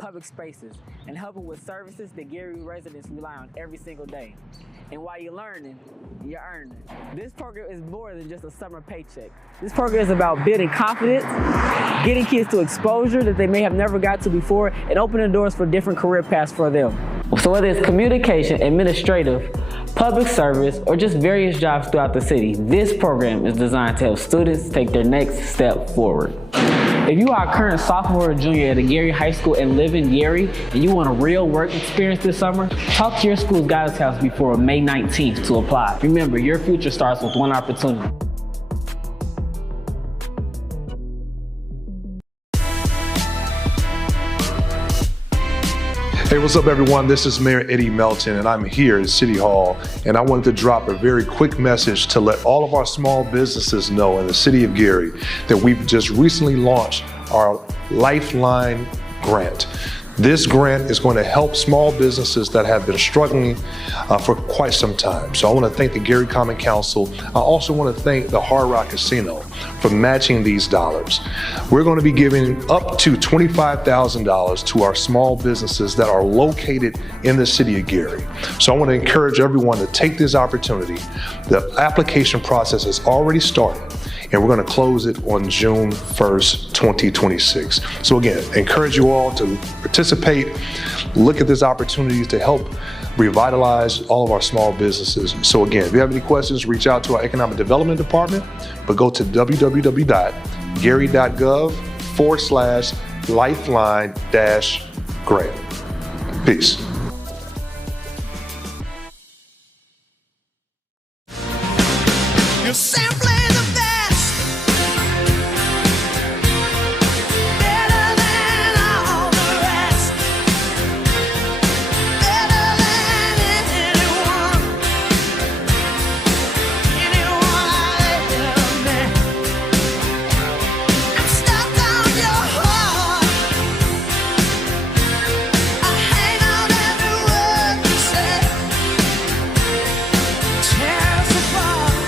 public spaces and helping with services that Gary residents rely on every single day. And while you're learning, you're earning. This program is more than just a summer paycheck. This program is about building confidence, getting kids to exposure that they may have never got to before, and opening doors for different career paths for them. So whether it's communication, administrative, public service, or just various jobs throughout the city, this program is designed to help students take their next step forward. If you are a current sophomore or junior at a Gary High School and live in Gary, and you want a real work experience this summer, talk to your school's guidance counselor before May 19th to apply. Remember, your future starts with one opportunity. Hey, what's up everyone? This is Mayor Eddie Melton and I'm here at City Hall, and I wanted to drop a very quick message to let all of our small businesses know in the city of Gary that we've just recently launched our Lifeline grant. This grant is going to help small businesses that have been struggling for quite some time. So I want to thank the Gary Common Council. I also want to thank the Hard Rock Casino for matching these dollars. We're going to be giving up to $25,000 to our small businesses that are located in the city of Gary. So I want to encourage everyone to take this opportunity. The application process has already started, and we're going to close it on June 1st, 2026. So again, encourage you all to participate, look at this opportunity to help revitalize all of our small businesses. So again, if you have any questions, reach out to our Economic Development Department, but go to www.gary.gov/lifeline-grant. Peace. You're simply the best. Better than all the rest. Better than anyone. Anyone I've ever met. I'm stuck on your heart. I hang on every word you say. Tear us apart.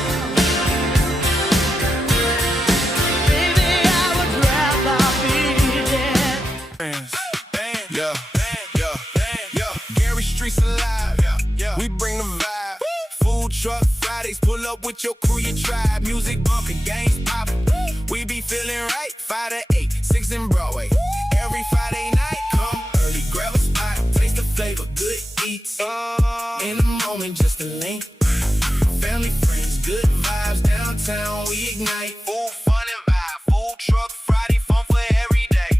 Gary Streets alive. We bring the vibe. Food truck Fridays, pull up with your crew, your tribe. Music bumping, games popping. We be feeling right. 5 to 8, 6 in Broadway. Every Friday night, come early, grab a spot, taste the flavor, good eats. In the moment, just a link. Family, friends, good vibes. Downtown, we ignite. Full fun and vibe. Food truck Friday, fun for every day.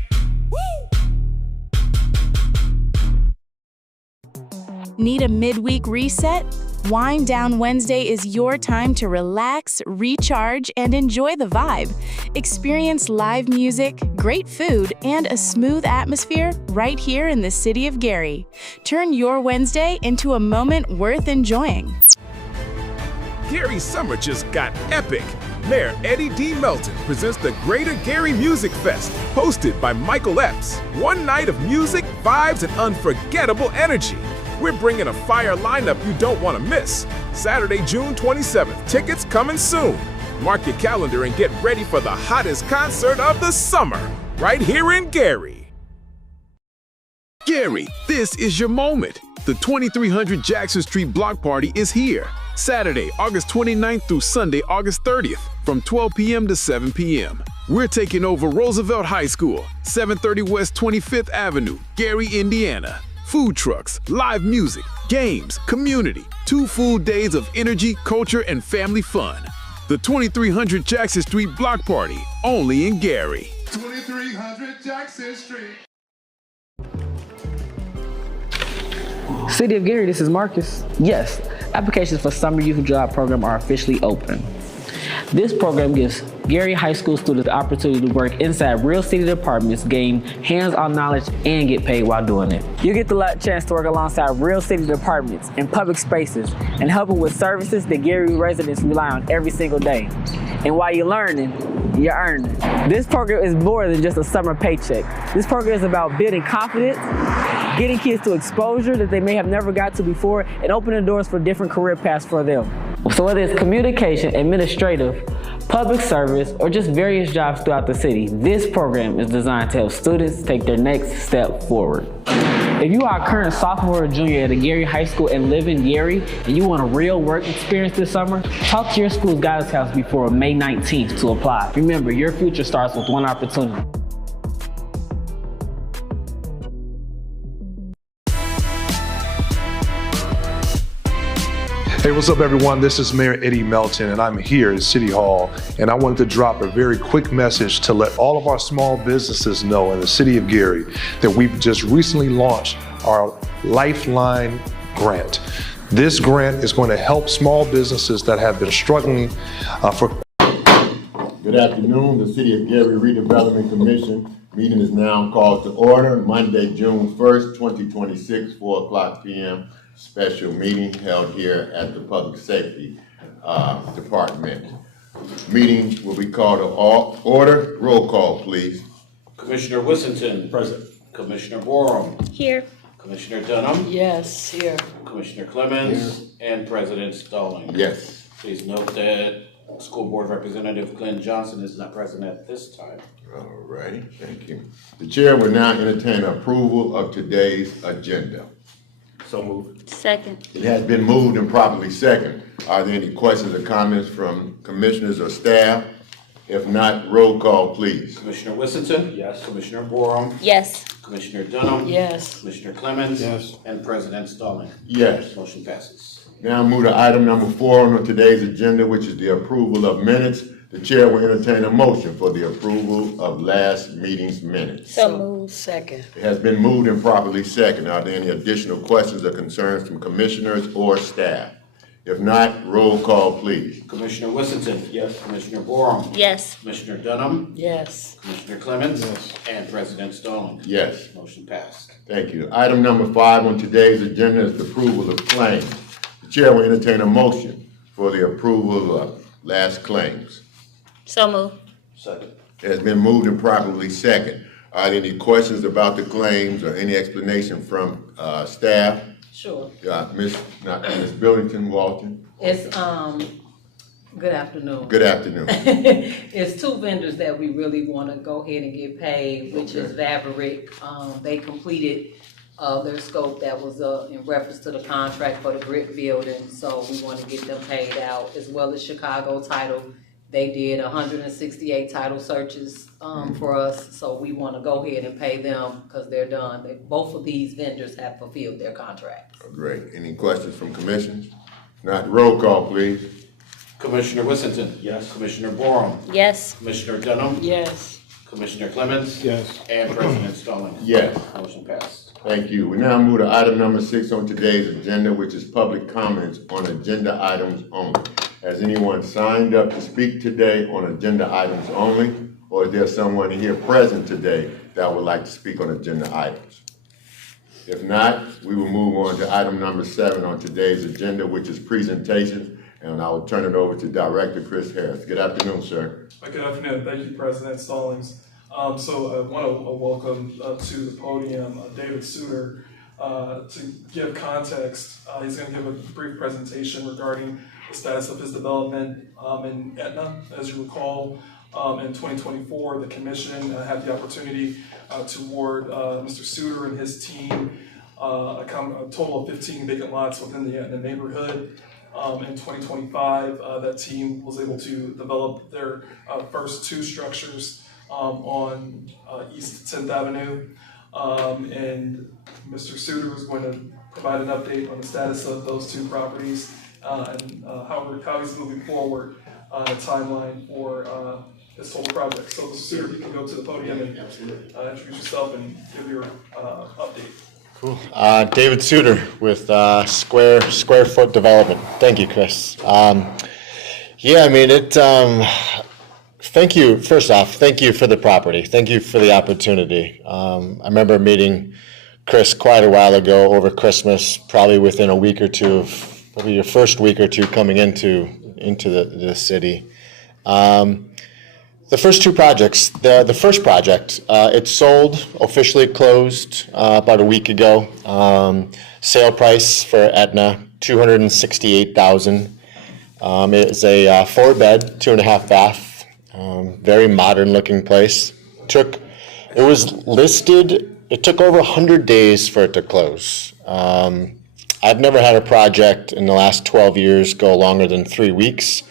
Need a midweek reset? Wind Down Wednesday is your time to relax, recharge, and enjoy the vibe. Experience live music, great food, and a smooth atmosphere right here in the city of Gary. Turn your Wednesday into a moment worth enjoying. Gary's summer just got epic. Mayor Eddie D. Melton presents the Greater Gary Music Fest, hosted by Michael Epps. One night of music, vibes, and unforgettable energy. We're bringing a fire lineup you don't want to miss. Saturday, June 27th. Tickets coming soon. Mark your calendar and get ready for the hottest concert of the summer, right here in Gary. Gary, this is your moment. The 2300 Jackson Street Block Party is here. Saturday, August 29th through Sunday, August 30th, from 12 p.m. to 7 p.m. We're taking over Roosevelt High School, 730 West 25th Avenue, Gary, Indiana. Food trucks, live music, games, community, 2 full days of energy, culture, and family fun. The 2300 Jackson Street Block Party, only in Gary. 2300 Jackson Street. City of Gary, this is Marcus. Yes, applications for Summer Youth Job Program are officially open. This program gives Gary High School students the opportunity to work inside real city departments, gain hands-on knowledge, and get paid while doing it. You get the chance to work alongside real city departments in public spaces and helping with services that Gary residents rely on every single day. And while you're learning, you're earning. This program is more than just a summer paycheck. This program is about building confidence, getting kids to exposure that they may have never got to before, and opening doors for different career paths for them. So whether it's communication, administrative, public service, or just various jobs throughout the city, this program is designed to help students take their next step forward. If you are a current sophomore or junior at a Gary High School and live in Gary, and you want a real work experience this summer, talk to your school's guidance counselor before May 19th to apply. Remember, your future starts with one opportunity. Hey, what's up, everyone? This is Mayor Eddie Melton, and I'm here at City Hall, and I wanted to drop a very quick message to let all of our small businesses know in the city of Gary that we've just recently launched our Lifeline grant. This grant is going to help small businesses that have been struggling for. Good afternoon. The City of Gary Redevelopment Commission meeting is now called to order. Monday, June 1st, 2026, 4 o'clock p.m. Special meeting held here at the Public Safety Department. Meeting will be called to order. Roll call, please. Commissioner Wissington. Present. Commissioner Borum. Here. Commissioner Dunham. Yes, here. Commissioner Clemens. And President Stalling. Yes. Please note that School Board Representative Glenn Johnson is not present at this time. All righty, thank you. The chair will now entertain approval of today's agenda. So moved. Second. It has been moved and properly second. Are there any questions or comments from commissioners or staff? If not, roll call, please. Commissioner Wissington. Yes. Commissioner Borum. Yes. Commissioner Dunham. Yes. Commissioner Clemens. Yes. And President Stalling. Yes. Motion passes. Now move to item number 4 on today's agenda, which is the approval of minutes. The chair will entertain a motion for the approval of last meeting's minutes. So moved. Second. It has been moved and properly second. Are there any additional questions or concerns from commissioners or staff? If not, roll call, please. Commissioner Wissington. Yes. Commissioner Borum. Yes. Commissioner Dunham. Yes. Commissioner Clemens. Yes. And President Stalling. Yes, Motion passed. thank you. Item number 5 on today's agenda is the approval of claims. The chair will entertain a motion for the approval of last claims. So moved. Second. It has been moved and properly second. Are there any questions about the claims or any explanation from staff? Sure. Miss Billington Walton. It's, good afternoon. Good afternoon. It's 2 vendors that we really want to go ahead and get paid, which is Vaverick. They completed their scope that was in reference to the contract for the brick building, so we want to get them paid out, as well as Chicago Title. They did 168 title searches for us, so we want to go ahead and pay them because they're done. Both of these vendors have fulfilled their contracts. Great. Any questions from commissioners? Not roll call, please. Commissioner Wissington. Yes. Commissioner Borum. Yes. Commissioner Dunham. Yes. Commissioner Clemens. Yes. And President Stalling. Yes. Motion passed. Thank you. We now move to item number 6 on today's agenda, which is public comments on agenda items only. Has anyone signed up to speak today on agenda items only? Or is there someone here present today that would like to speak on agenda items? If not, we will move on to item number 7 on today's agenda, which is presentations, and I will turn it over to Director Chris Harris. Good afternoon, sir. Good afternoon. Thank you, President Stallings. So I want to welcome to the podium David Suter to give context. He's going to give a brief presentation regarding the status of his development in Etna. As you recall, in 2024, the commission had the opportunity to award Mr. Suter and his team a total of 15 vacant lots within the Etna neighborhood. In 2025, that team was able to develop their first 2 structures on East 10th Avenue. And Mr. Suter is going to provide an update on the status of those 2 properties and how he's moving forward on a timeline for this whole project. So Mr. Suter, you can go to the podium and introduce yourself and give your update. Cool. David Suter with Square Foot Development. Thank you, Chris. Yeah, I mean, thank you, first off, thank you for the property. Thank you for the opportunity. I remember meeting Chris quite a while ago over Christmas, probably within a week or two of, probably your first week or two coming into the city. The first 2 projects, the first project, it sold, officially closed about a week ago. Sale price for Etna, $268,000. It's a 4-bed, 2.5 bath Very modern looking place. It was listed, it took over 100 days for it to close. I've never had a project in the last 12 years go longer than 3 weeks.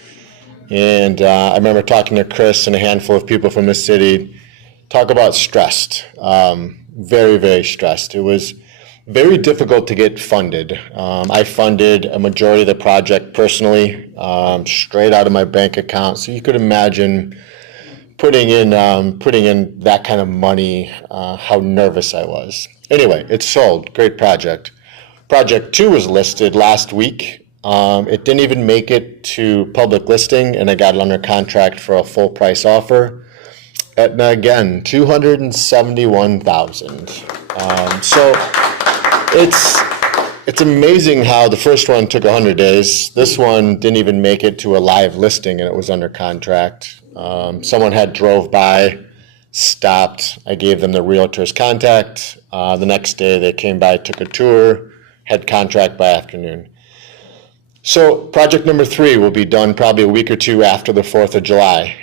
And I remember talking to Chris and a handful of people from the city, talk about stressed, very, very stressed. It was very difficult to get funded. I funded a majority of the project personally, straight out of my bank account. So you could imagine putting in that kind of money, how nervous I was. Anyway, it sold. Great project. Project 2 was listed last week. It didn't even make it to public listing, and I got it under contract for a full price offer at, again, $271,000. So it's amazing how the first one took 100 days. This one didn't even make it to a live listing, and it was under contract. Someone had drove by, stopped. I gave them the realtor's contact. The next day they came by, took a tour, had contract by afternoon. So project number 3 will be done probably a week or two after the 4th of July.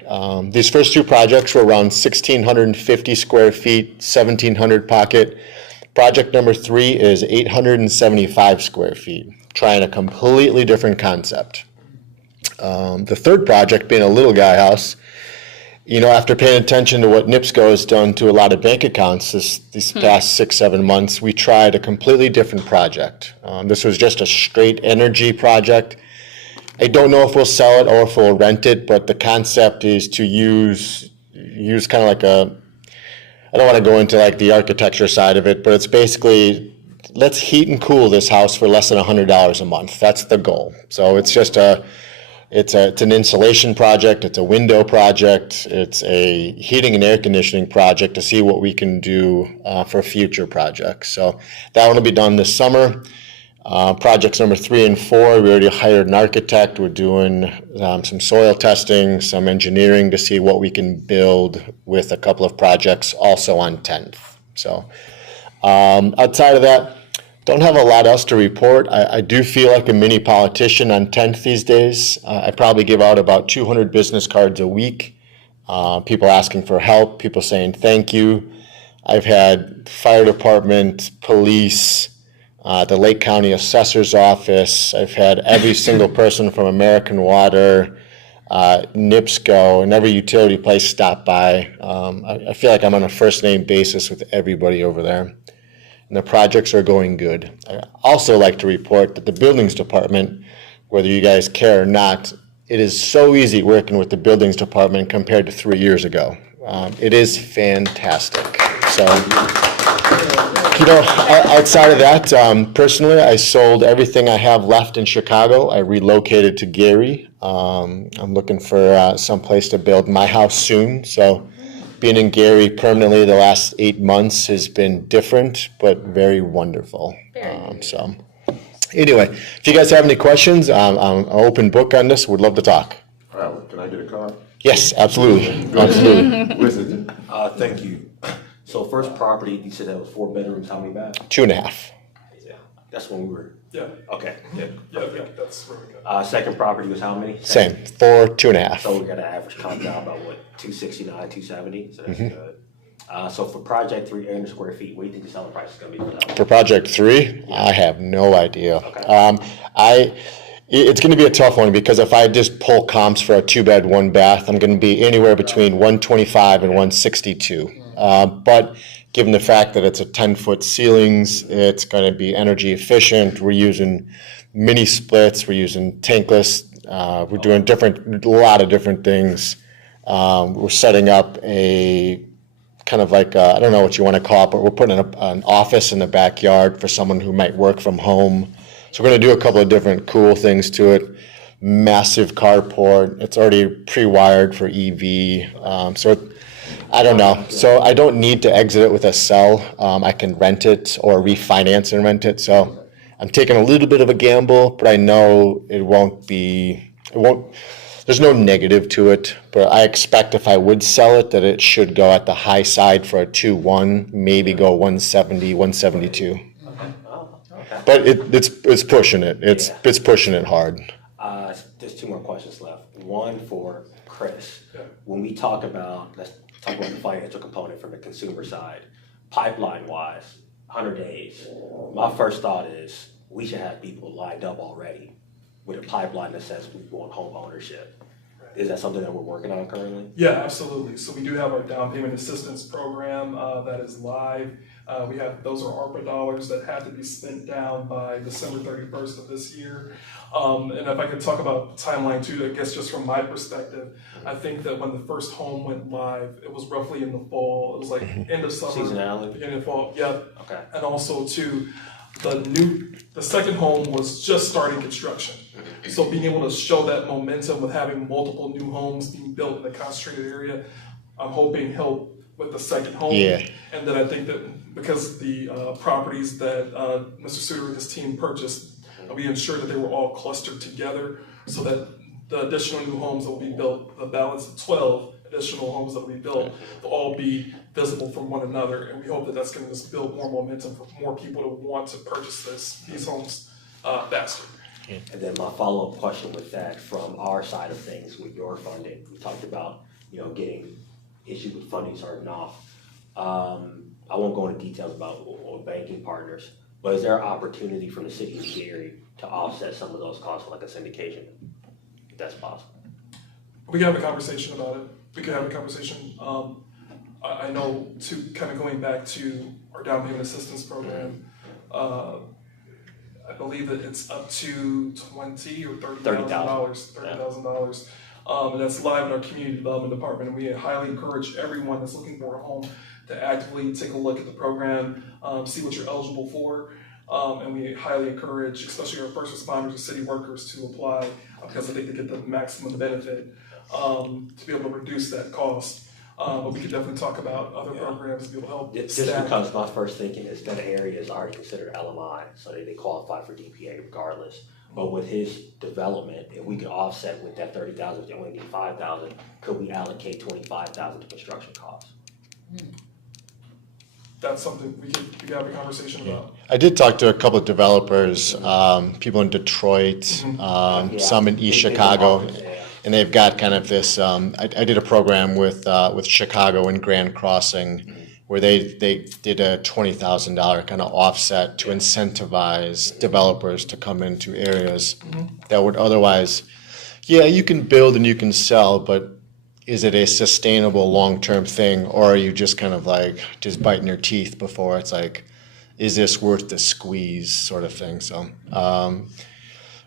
These first 2 projects were around 1,650 square feet, 1,700 pocket. Project number 3 is 875 square feet, trying a completely different concept. The third project being a little guy house, after paying attention to what NIPSCO has done to a lot of bank accounts these past 6-7 months, we tried a completely different project. This was just a straight energy project. I don't know if we'll sell it or if we'll rent it, but the concept is to use kind of like I don't want to go into like the architecture side of it, but it's basically, let's heat and cool this house for less than $100 a month. That's the goal. So it's just it's an insulation project, it's a window project, it's a heating and air conditioning project to see what we can do for future projects. So that one will be done this summer. Projects number 3 and 4, we already hired an architect. We're doing some soil testing, some engineering to see what we can build with a couple of projects also on 10th. So outside of that, don't have a lot else to report. I do feel like a mini politician on 10th these days. I probably give out about 200 business cards a week. People asking for help, people saying thank you. I've had fire department, police, the Lake County Assessor's Office. I've had every single person from American Water, NIPSCO, and every utility place stop by. I feel like I'm on a first name basis with everybody over there. And the projects are going good. I also like to report that the buildings department, whether you guys care or not, it is so easy working with the buildings department compared to 3 years ago. It is fantastic. So, outside of that, personally, I sold everything I have left in Chicago. I relocated to Gary. I'm looking for some place to build my house soon. So being in Gary permanently the last 8 months has been different, but very wonderful. So anyway, if you guys have any questions, I'm an open book on this. Would love to talk. All right, well, can I get a card? Yes, absolutely. Absolutely. Listen, Thank you. So first property, you said that was 4 bedrooms, how many baths? 2.5. Yeah, that's when we were. Yeah. Okay, yeah. Yeah, that's where we go. Second property was how many? Same, 4, 2.5. So we got an average comp down about what, 269, 270, so that's good. So for project 3, 800 square feet, what do you think the selling price is gonna be for that one? For project 3, I have no idea. Okay. It's going to be a tough one because if I just pull comps for a 2-bed, 1-bath, I'm going to be anywhere between 125 and 162. But given the fact that it's a 10-foot ceilings, it's going to be energy efficient. We're using mini splits. We're using tankless. We're doing a lot of different things. We're setting up a kind of like, I don't know what you want to call it, but we're putting an office in the backyard for someone who might work from home. So we're going to do a couple of different cool things to it. Massive carport. It's already pre-wired for EV. I don't know. So I don't need to exit it with a sell. I can rent it or refinance and rent it. So I'm taking a little bit of a gamble, but I know there's no negative to it. But I expect if I would sell it, that it should go at the high side for a 2.1, maybe go 170, 172. But it's pushing it. It's pushing it hard. There's 2 more questions left. One for Chris. Yeah. When we talk about, let's talk about the financial component from the consumer side, pipeline-wise, 100 days, my first thought is we should have people lined up already with a pipeline that says we want home ownership. Is that something that we're working on currently? Yeah, absolutely. So we do have our down payment assistance program that is live. Those are ARPA dollars that have to be spent down by December 31st of this year. And if I could talk about timeline too, I guess just from my perspective, I think that when the first home went live, it was roughly in the fall. It was like end of summer, Seasonality? beginning of fall. Yeah. Okay. And also too, the second home was just starting construction. So being able to show that momentum with having multiple new homes being built in a concentrated area, I'm hoping help with the second home. Yeah. And then I think that because the properties that Mr. Suter and his team purchased, we ensured that they were all clustered together so that the additional new homes that will be built, the balance of 12 additional homes that will be built, will all be visible from one another. And we hope that that's going to just build more momentum for more people to want to purchase these homes faster. And then my follow-up question with that, from our side of things with your funding, we talked about, getting issues with funding starting off. I won't go into details about banking partners, but is there an opportunity from the city of Gary to offset some of those costs like a syndication, if that's possible? We can have a conversation about it. We could have a conversation. I know, to kind of going back to our down payment assistance program, I believe that it's up to $20,000 or $30,000. And that's live in our community development department. And we highly encourage everyone that's looking for a home to actively take a look at the program, see what you're eligible for. And we highly encourage, especially our first responders and city workers, to apply because I think they get the maximum benefit to be able to reduce that cost. But we could definitely talk about other programs to be able to help. Just because my first thinking is that area is already considered LMI, so they qualify for DPA regardless. But with his development, if we could offset with that 30,000, if they only need 5,000, could we allocate 25,000 to construction costs? That's something we could have a conversation about. I did talk to a couple of developers, people in Detroit, some in East Chicago, and they've got kind of this. I did a program with Chicago and Grand Crossing, where they did a $20,000 kind of offset to incentivize developers to come into areas that would otherwise, you can build and you can sell, but is it a sustainable long-term thing, or are you just kind of like just biting your teeth before it's like, is this worth the squeeze sort of thing? So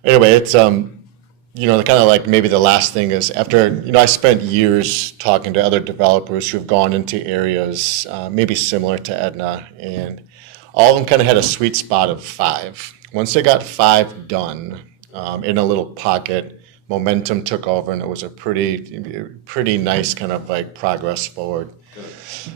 anyway, it's kind of like maybe the last thing is after, I spent years talking to other developers who've gone into areas maybe similar to Edna, and all of them kind of had a sweet spot of 5. Once they got 5 done in a little pocket, momentum took over, and it was a pretty nice kind of like progress forward.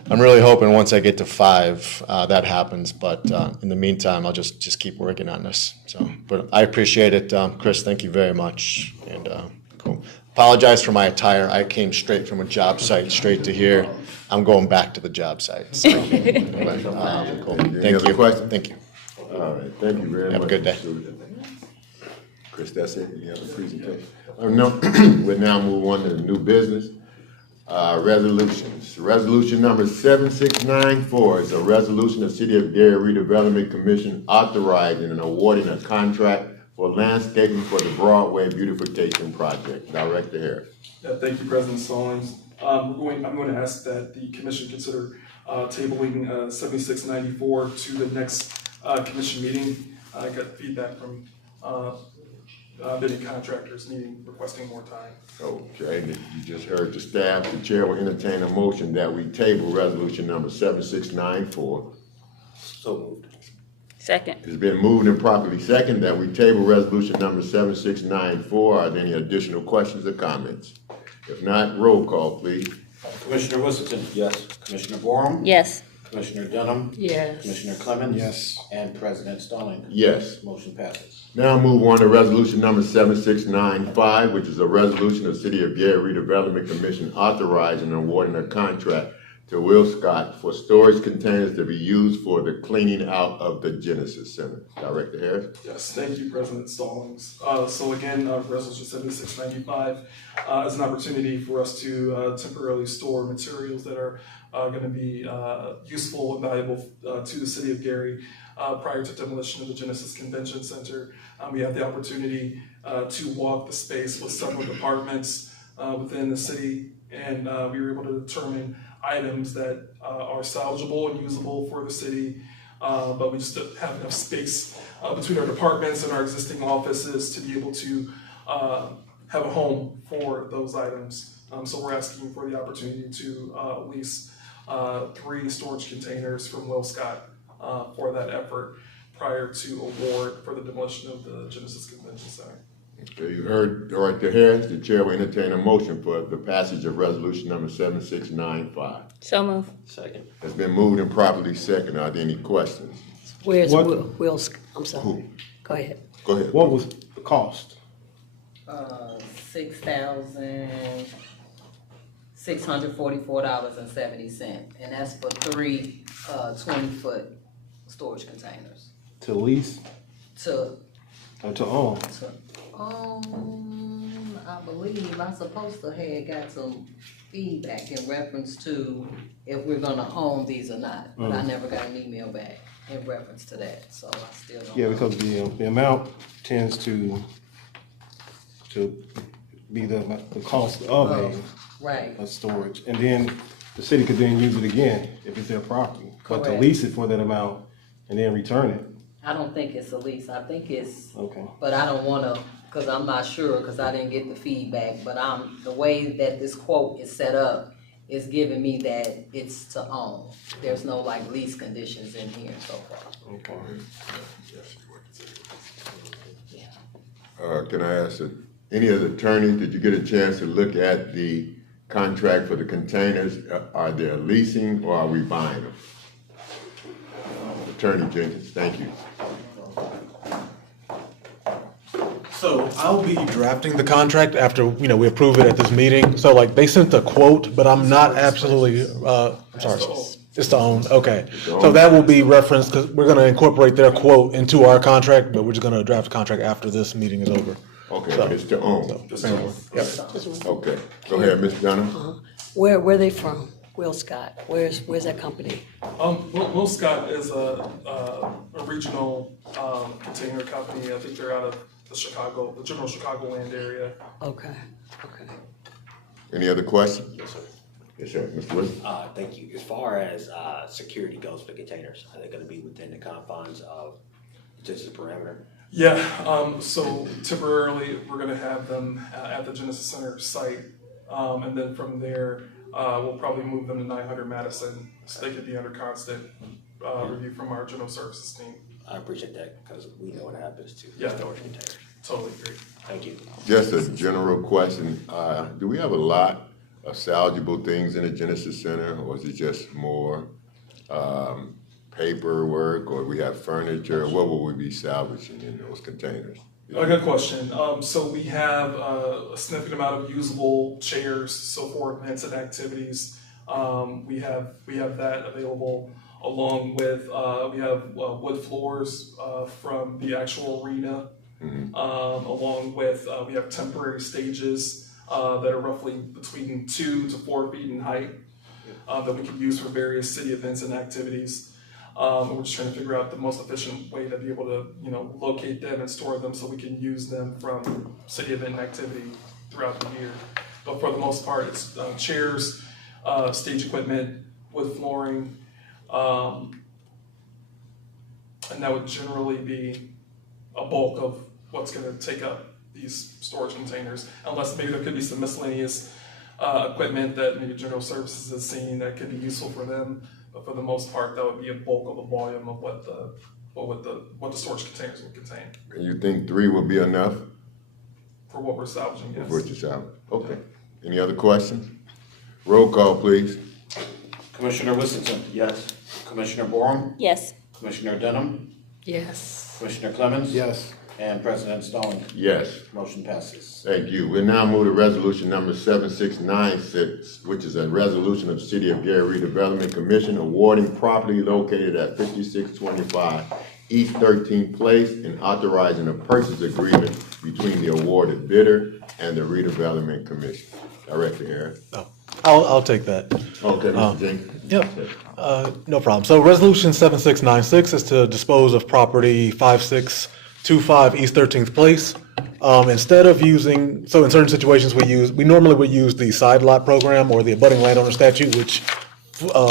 I'm really hoping once I get to 5 that happens, but in the meantime, I'll just keep working on this. So, but I appreciate it, Chris. Thank you very much. And cool. Apologize for my attire. I came straight from a job site straight to here. I'm going back to the job site. So, anyway, cool. Thank you. Questions? Thank you. All right, thank you very much. Have a good day. Chris, that's it? Any other presentation? No, we'll now move on to the new business. Resolutions. Resolution number 7694 is a resolution of City of Gary Redevelopment Commission authorizing and awarding a contract for landscaping for the Broadway beautification project. Director Harris. Yeah, thank you, President Stallings. I'm going to ask that the commission consider tabling 7694 to the next commission meeting. I got feedback from bidding contractors requesting more time. Okay, you just heard the staff. The chair will entertain a motion that we table resolution number 7694. So moved. Second. It's been moved and properly seconded that we table resolution number 7694. Are there any additional questions or comments? If not, roll call, please. Commissioner Whistleton? Yes. Commissioner Borum? Yes. Commissioner Dunham? Yes. Commissioner Clemens? Yes. And President Stallings? Yes. Motion passes. Now move on to resolution number 7695, which is a resolution of City of Gary Redevelopment Commission authorizing and awarding a contract to Will Scott for storage containers to be used for the cleaning out of the Genesis Center. Director Harris? Yes, thank you, President Stallings. So again, Resolution 7695 is an opportunity for us to temporarily store materials that are going to be useful and valuable to the city of Gary prior to demolition of the Genesis Convention Center. We have the opportunity to walk the space with several departments within the city, and we were able to determine items that are salvageable and usable for the city, but we just don't have enough space between our departments and our existing offices to be able to have a home for those items. So we're asking for the opportunity to lease 3 storage containers from Will Scott for that effort prior to award for the demolition of the Genesis Convention Center. Okay, you heard Director Harris. The chair will entertain a motion for the passage of resolution number 7695. So move. Second. It's been moved and properly seconded. Are there any questions? Where's What- Will's, I'm sorry. Who? Go ahead. Go ahead. What was the cost? $6,644.70, and that's for 3 20-foot storage containers. To lease To, or to own? I believe I'm supposed to have got some feedback in reference to if we're gonna own these or not, but I never got an email back in reference to that, so I still don't know. Yeah, because the amount tends to be the cost of Right, a storage. And then the city could then use it again if it's their property. But to Correct. lease it for that amount and then return it, I don't think it's a lease, I think it's, okay. but I don't wanna, cause I'm not sure, cause I didn't get the feedback, but the way that this quote is set up is giving me that it's to own. There's no like lease conditions in here so far. Okay. Can I ask any of the attorneys, did you get a chance to look at the contract for the containers? Are they leasing or are we buying them? Attorney Jenkins, thank you. So I'll be drafting the contract after, we approve it at this meeting. So like they sent a quote, but I'm not absolutely, I'm sorry. It's to own, okay. So that will be referenced, because we're gonna incorporate their quote into our contract, but we're just gonna draft the contract after this meeting is over. Okay, but it's to own. Yep. Okay, go ahead, Ms. Dunham. Where are they from? Will Scott, where's that company? Will Scott is a regional container company. I think they're out of the general Chicagoland area. Okay. Any other questions? Yes, sir. Yes, sir. Mr. Wilson? Thank you. As far as security goes for the containers, are they gonna be within the confines of just the perimeter? Yeah, so temporarily, we're gonna have them at the Genesis Center site, and then from there, we'll probably move them to 900 Madison, so they could be under constant review from our general services team. I appreciate that, because we know what happens to Yeah. storage containers. Totally agree. Thank you. Just a general question, do we have a lot of salvageable things in the Genesis Center, or is it just more paperwork, or we have furniture? What will we be salvaging in those containers? A good question. So we have a significant amount of usable chairs, so for events and activities, we have that available, along with we have wood floors from the actual arena, along with we have temporary stages that are roughly between 2 to 4 feet in height that we can use for various city events and activities. We're just trying to figure out the most efficient way to be able to, locate them and store them so we can use them from city event and activity throughout the year. But for the most part, it's chairs, stage equipment, wood flooring, and that would generally be a bulk of what's going to take up these storage containers, unless maybe there could be some miscellaneous equipment that maybe general services has seen that could be useful for them. But for the most part, that would be a bulk of the volume of what the storage containers would contain. And you think 3 will be enough? For what we're salvaging, yes. For what you're salvaging? Okay. Any other questions? Roll call, please. Commissioner Whittington. Yes. Commissioner Borum. Yes. Commissioner Denham. Yes. Commissioner Clemens. Yes. And President Stallings. Yes. Motion passes. Thank you. We'll now move to resolution number 7696, which is a resolution of the City of Gary Redevelopment Commission awarding property located at 5625 East 13th Place and authorizing a purchase agreement between the awarded bidder and the Redevelopment Commission. Director Harris. I'll take that. Okay, Mr. Jenkins. Yep, no problem. So resolution 7696 is to dispose of property 5625 East 13th Place. Instead of using, so in certain situations we normally would use the side lot program or the abutting landowner statute, which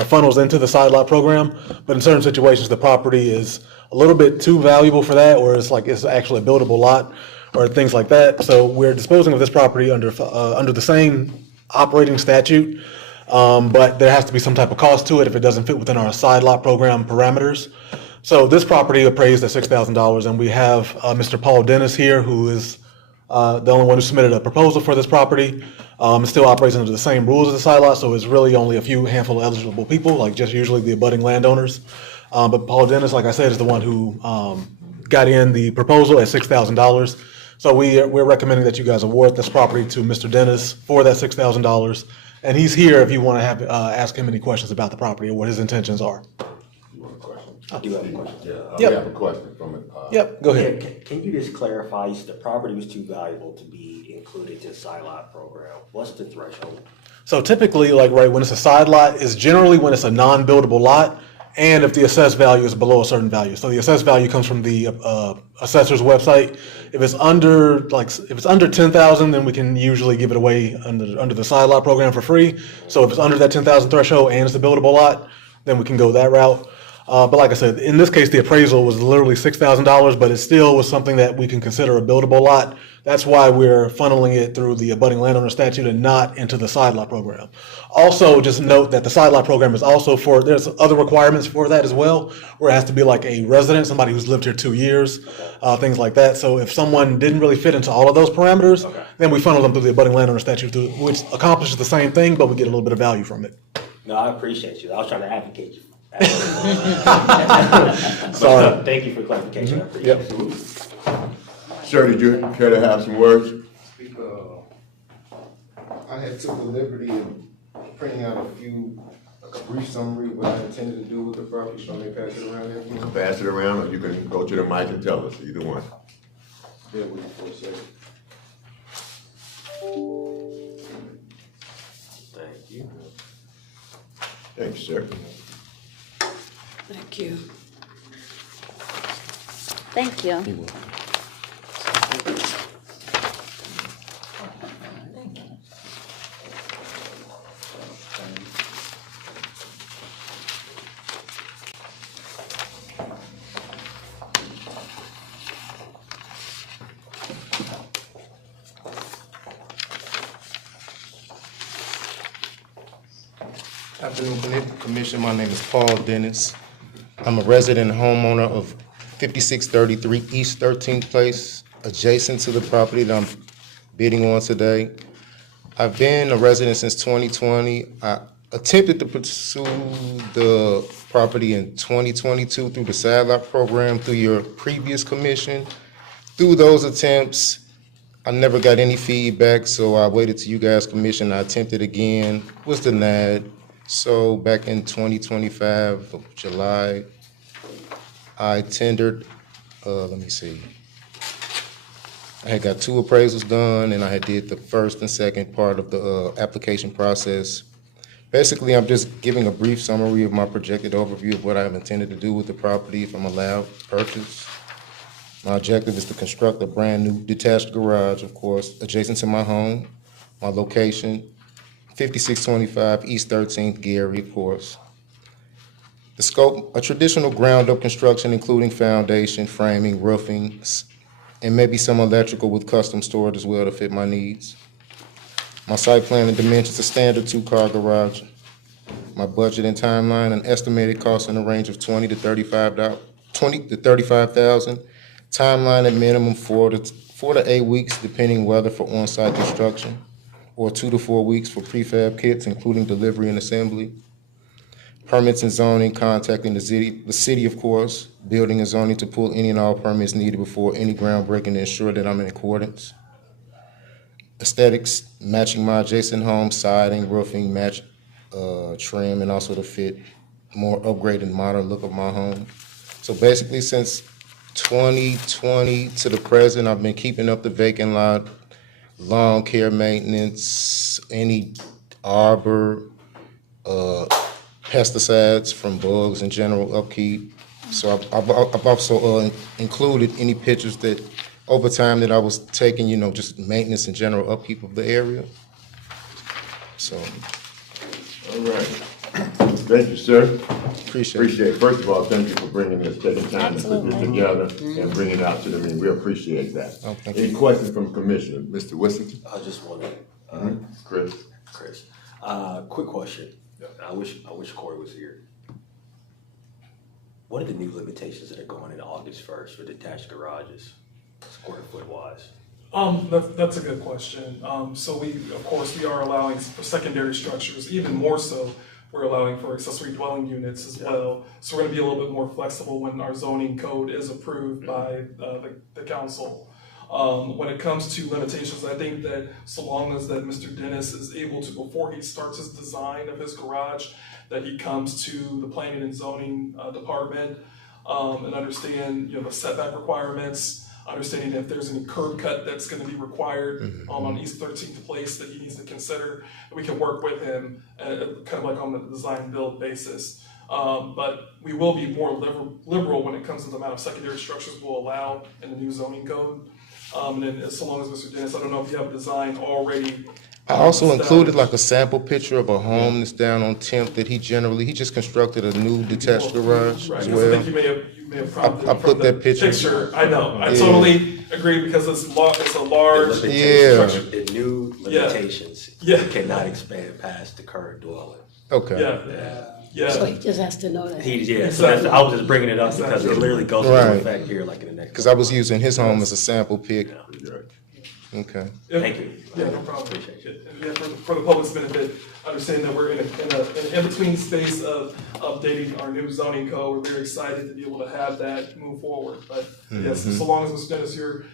funnels into the side lot program. But in certain situations, the property is a little bit too valuable for that, or it's actually a buildable lot or things like that. So we're disposing of this property under the same operating statute, but there has to be some type of cost to it if it doesn't fit within our side lot program parameters. So this property appraised at $6,000, and we have Mr. Paul Dennis here, who is the only one who submitted a proposal for this property. It still operates under the same rules as the side lot, so it's really only a handful of eligible people, like just usually the abutting landowners. But Paul Dennis, like I said, is the one who got in the proposal at $6,000. So we're recommending that you guys award this property to Mr. Dennis for that $6,000. And he's here if you want to ask him any questions about the property or what his intentions are. I do have a question. We have a question from it. Yep, go ahead. Yeah, can you just clarify, the property was too valuable to be included to the side lot program? What's the threshold? So typically, when it's a side lot, is generally when it's a non-buildable lot, and if the assessed value is below a certain value. So the assessed value comes from the assessor's website. If it's under $10,000, then we can usually give it away under the side lot program for free. So if it's under that $10,000 threshold and it's a buildable lot, then we can go that route. But like I said, in this case, the appraisal was literally $6,000, but it still was something that we can consider a buildable lot. That's why we're funneling it through the abutting landowner statute and not into the side lot program. Also, just note that the side lot program is also there's other requirements for that as well, where it has to be like a resident, somebody who's lived here 2 years, things like that. So if someone didn't really fit into all of those parameters, then we funnel them through the abutting landowner statute, which accomplishes the same thing, but we get a little bit of value from it. No, I appreciate you. I was trying to advocate you. Sorry. Thank you for clarification. I appreciate it. Sir, did you care to have some words? I had took the liberty of printing out a brief summary of what I intended to do with the property, so I may pass it around there. You can pass it around, or you can go to the mic and tell us, either one. Bear with me for a second. Thank you. Thank you, sir. Thank you. Thank you. Afternoon, Commission. My name is Paul Dennis. I'm a resident homeowner of 5633 East 13th Place, adjacent to the property that I'm bidding on today. I've been a resident since 2020. I attempted to pursue the property in 2022 through the side lot program through your previous commission. Through those attempts, I never got any feedback, so I waited till you guys' commission. I attempted again, was denied. So back in 2025 of July, I tendered, I had got 2 appraisals done, and I had did the first and second part of the application process. Basically, I'm just giving a brief summary of my projected overview of what I've intended to do with the property if I'm allowed to purchase. My objective is to construct a brand new detached garage, of course, adjacent to my home, my location, 5625 East 13th, Gary, of course. The scope, a traditional ground-up construction including foundation, framing, roofing, and maybe some electrical with custom storage as well to fit my needs. My site plan and dimensions, a standard 2-car garage. My budget and timeline, an estimated cost in the range of $20 to $35,000. Timeline at minimum 4 to 8 weeks, depending whether for on-site construction, or 2 to 4 weeks for prefab kits, including delivery and assembly. Permits and zoning, contacting the city, of course, building and zoning to pull any and all permits needed before any groundbreaking to ensure that I'm in accordance. Aesthetics, matching my adjacent home, siding, roofing, match, trim, and also to fit more upgraded and modern look of my home. So basically, since 2020 to the present, I've been keeping up the vacant lot, lawn care maintenance, any arbor, pesticides from bugs and general upkeep. So I've also included any pictures that over time that I was taking, just maintenance and general upkeep of the area. So. All right. Thank you, sir. Appreciate it. First of all, thank you for bringing this, taking time to put this together and bring it out to the meeting. We appreciate that. Oh, thank Any you. questions from Commissioner? Mr. Whittington? I just wanted, Chris? quick question. I wish Corey was here. What are the new limitations that are going into August 1st for detached garages, square foot wise? That's a good question. So we are allowing for secondary structures, even more so, we're allowing for accessory dwelling units as well. So we're gonna be a little bit more flexible when our zoning code is approved by the council. When it comes to limitations, I think that so long as that Mr. Dennis is able to, before he starts his design of his garage, that he comes to the planning and zoning department and understand, the setback requirements, understanding if there's any curb cut that's gonna be required on East 13th Place that he needs to consider. We can work with him kind of like on the design build basis. But we will be more liberal when it comes to the amount of secondary structures we'll allow in the new zoning code. And then so long as Mr. Dennis, I don't know if you have a design already. I also included like a sample picture of a home that's down on 10th that he just constructed a new detached garage Right, as because I well. think you may have prompted I from put the that picture. I know, I Yeah. totally agree because it's a large. Yeah. The new limitations Yeah. cannot expand past the current dwelling. Okay. Yeah. So he just has to know that. I was just bringing it up because it literally goes into Right. effect here like in the next. Because I was using his home as a sample pic. Okay. Thank you. Yeah, no problem. Appreciate it. And yeah, for the public's benefit, understand that we're in an in-between space of updating our new zoning code. We're very excited to be able to have that move forward. But yes, so long as Mr. Dennis, you're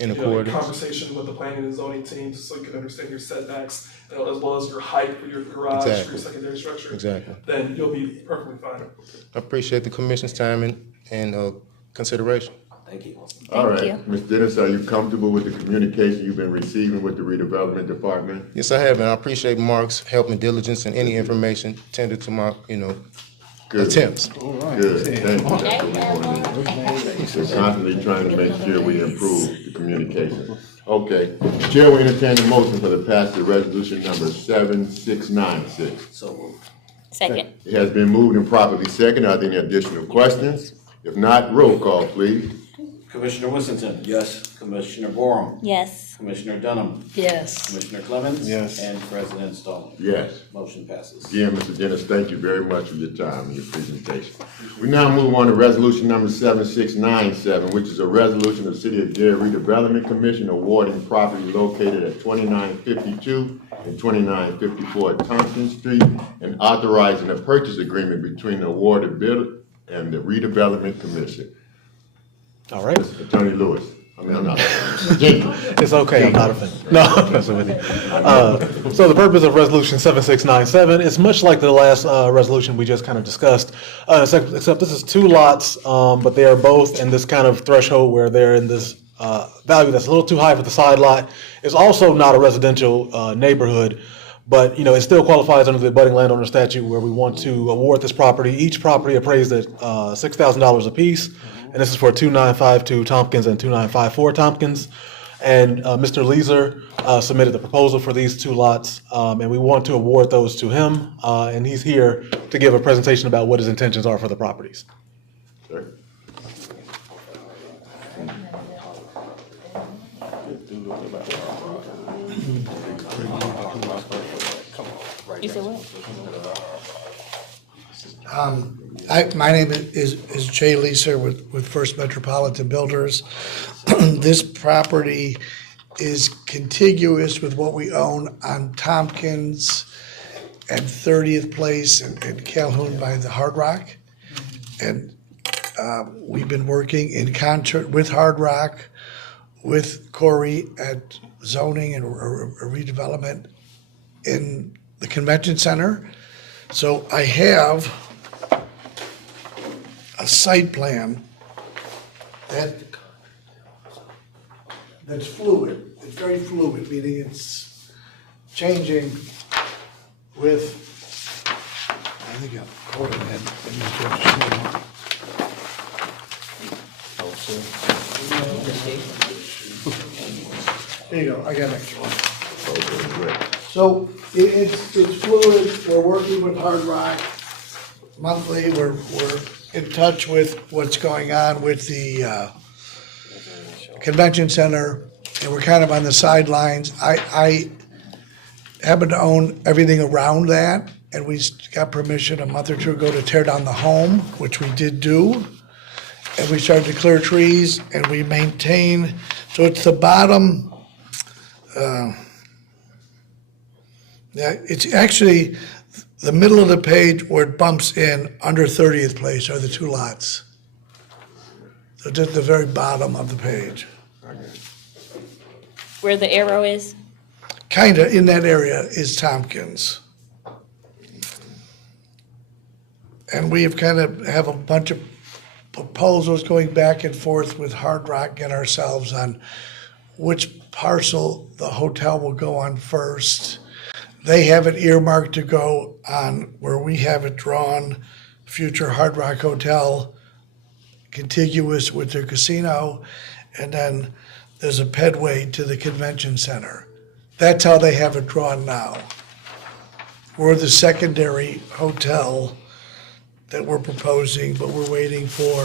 in conversation with the planning and zoning teams, so you can understand your setbacks as well as your height for your garage, for your secondary structure. Exactly. Then you'll be perfectly fine. I appreciate the commission's time and consideration. Thank you. All right, Ms. Dennis, are you comfortable with the communication you've been receiving with the redevelopment department? Yes, I have, and I appreciate Mark's help and diligence and any information tended to my, attempts. Good, thank you. That's what we want to do. We're constantly trying to make sure we improve the communication. Okay, Chair will entertain a motion for the passage of resolution number 7696. So moved. Second. It has been moved and properly seconded. Are there any additional questions? If not, roll call, please. Commissioner Whittington? Yes. Commissioner Borum? Yes. Commissioner Dunham? Yes. Commissioner Clemens? Yes. And President Stallings? Yes. Motion passes. Again, Mr. Dennis, thank you very much for your time and your presentation. We now move on to resolution number 7697, which is a resolution of the City of Gary Redevelopment Commission awarding property located at 2952 and 2954 Thompson Street and authorizing a purchase agreement between the awarded bidder and the Redevelopment Commission. All right. Attorney Lewis. I'm not. It's okay, I'm not offended. No, I'm messing with you. So the purpose of resolution 7697 is much like the last resolution we just kind of discussed, except this is two lots, but they are both in this kind of threshold where they're in this value that's a little too high for the side lot. It's also not a residential neighborhood, but it still qualifies under the abutting landowner statute where we want to award this property, each property appraised at $6,000 apiece. And this is for 2952 Tompkins and 2954 Tompkins. And Mr. Leeser submitted the proposal for these two lots, and we want to award those to him. And he's here to give a presentation about what his intentions are for the properties. Sir. You said what? My name is Jay Leeser with First Metropolitan Builders. This property is contiguous with what we own on Tompkins and 30th Place in Calhoun by the Hard Rock. And we've been working in concert with Hard Rock, with Corey at zoning and redevelopment in the convention center. So I have a site plan that's fluid. It's very fluid, meaning it's changing with, I think I'm quoting it. Let me just show you. There you go, I got an extra one. So it's fluid, we're working with Hard Rock monthly, we're in touch with what's going on with the convention center, and we're kind of on the sidelines. I happen to own everything around that, and we got permission a month or two ago to tear down the home, which we did do. And we started to clear trees, and we maintain, so it's the bottom, it's actually the middle of the page where it bumps in under 30th Place are the two lots. So just the very bottom of the page. Where the arrow is? Kinda in that area is Tompkins. And we have have a bunch of proposals going back and forth with Hard Rock and ourselves on which parcel the hotel will go on first. They have it earmarked to go on where we have it drawn, future Hard Rock Hotel, contiguous with the casino, and then there's a pedway to the convention center. That's how they have it drawn now. We're the secondary hotel that we're proposing, but we're waiting for,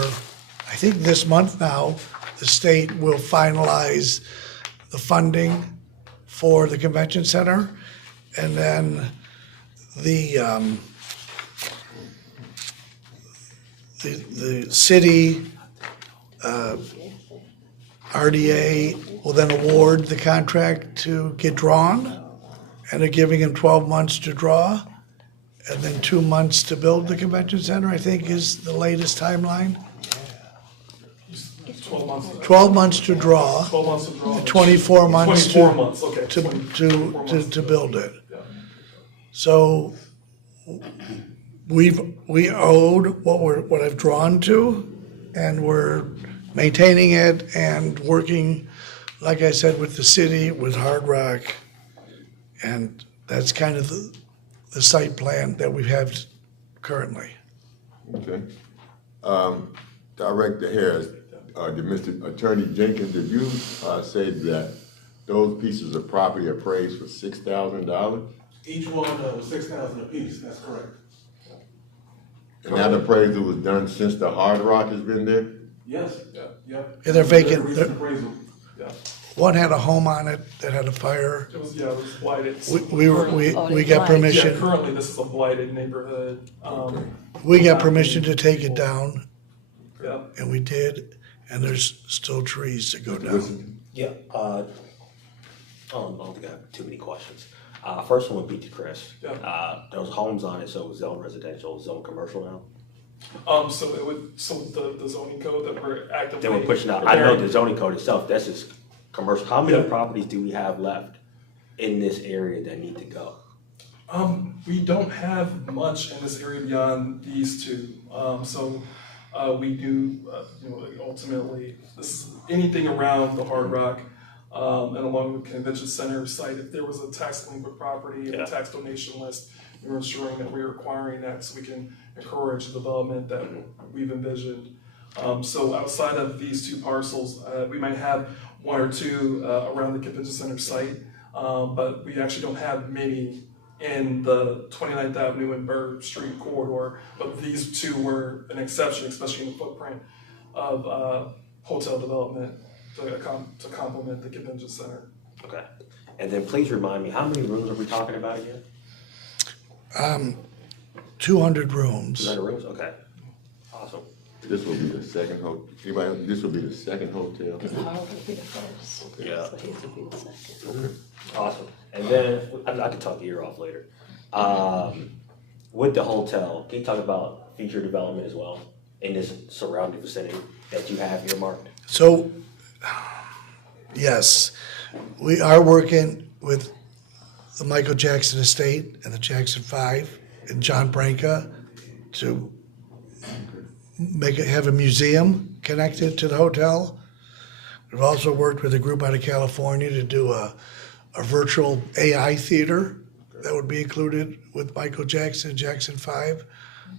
I think this month now, the state will finalize the funding for the convention center. And then the city, RDA will then award the contract to get drawn, and they're giving them 12 months to draw, and then 2 months to build the convention center, I think is the latest timeline. 12 months. 12 months to draw. 12 months to draw. 24 months 24 months, okay. to build it. So we owed what I've drawn to, and we're maintaining it and working, like I said, with the city, with Hard Rock, and that's kind of the site plan that we have currently. Okay. Director Harris, Mr. Attorney Jenkins, did you say that those pieces of property appraised for $6,000? Each one was $6,000 apiece, that's correct. And that appraisal was done since the Hard Rock has been there? Yes, yeah. Yeah, they're vacant. Recent appraisal. Yeah. One had a home on it that had a fire. It was blighted. We got permission. Yeah, currently this is a blighted neighborhood. We got permission to take it down. Yeah. And we did, and there's still trees to go down. Yeah, I don't think I have too many questions. First one would be to Chris. Yeah. There was homes on it, so it was zone residential, zone commercial now? So the zoning code that we're actively. They were pushing out, I know the zoning code itself, that's just commercial. How many properties do we have left in this area that need to go? We don't have much in this area beyond these two. We do, ultimately, this is anything around the Hard Rock, and along the convention center site. If there was a tax delinquent property and a tax donation list, we're ensuring that we're acquiring that so we can encourage the development that we've envisioned. So outside of these two parcels, we might have one or two around the convention center site, but we actually don't have many in the 29th Avenue and Burr Street corridor, but these two were an exception, especially in the footprint of hotel development to complement the convention center. Okay, and then please remind me, how many rooms are we talking about again? 200 rooms. 200 rooms, okay, awesome. This will be the second this will be the second hotel? Ours will be the first. Yeah. So his will be the second. Awesome. And then, I can talk your ear off later. With the hotel, can you talk about future development as well in this surrounding vicinity that you have earmarked? So, yes, we are working with the Michael Jackson Estate and the Jackson Five and John Branca to have a museum connected to the hotel. We've also worked with a group out of California to do a virtual AI theater that would be included with Michael Jackson and Jackson 5.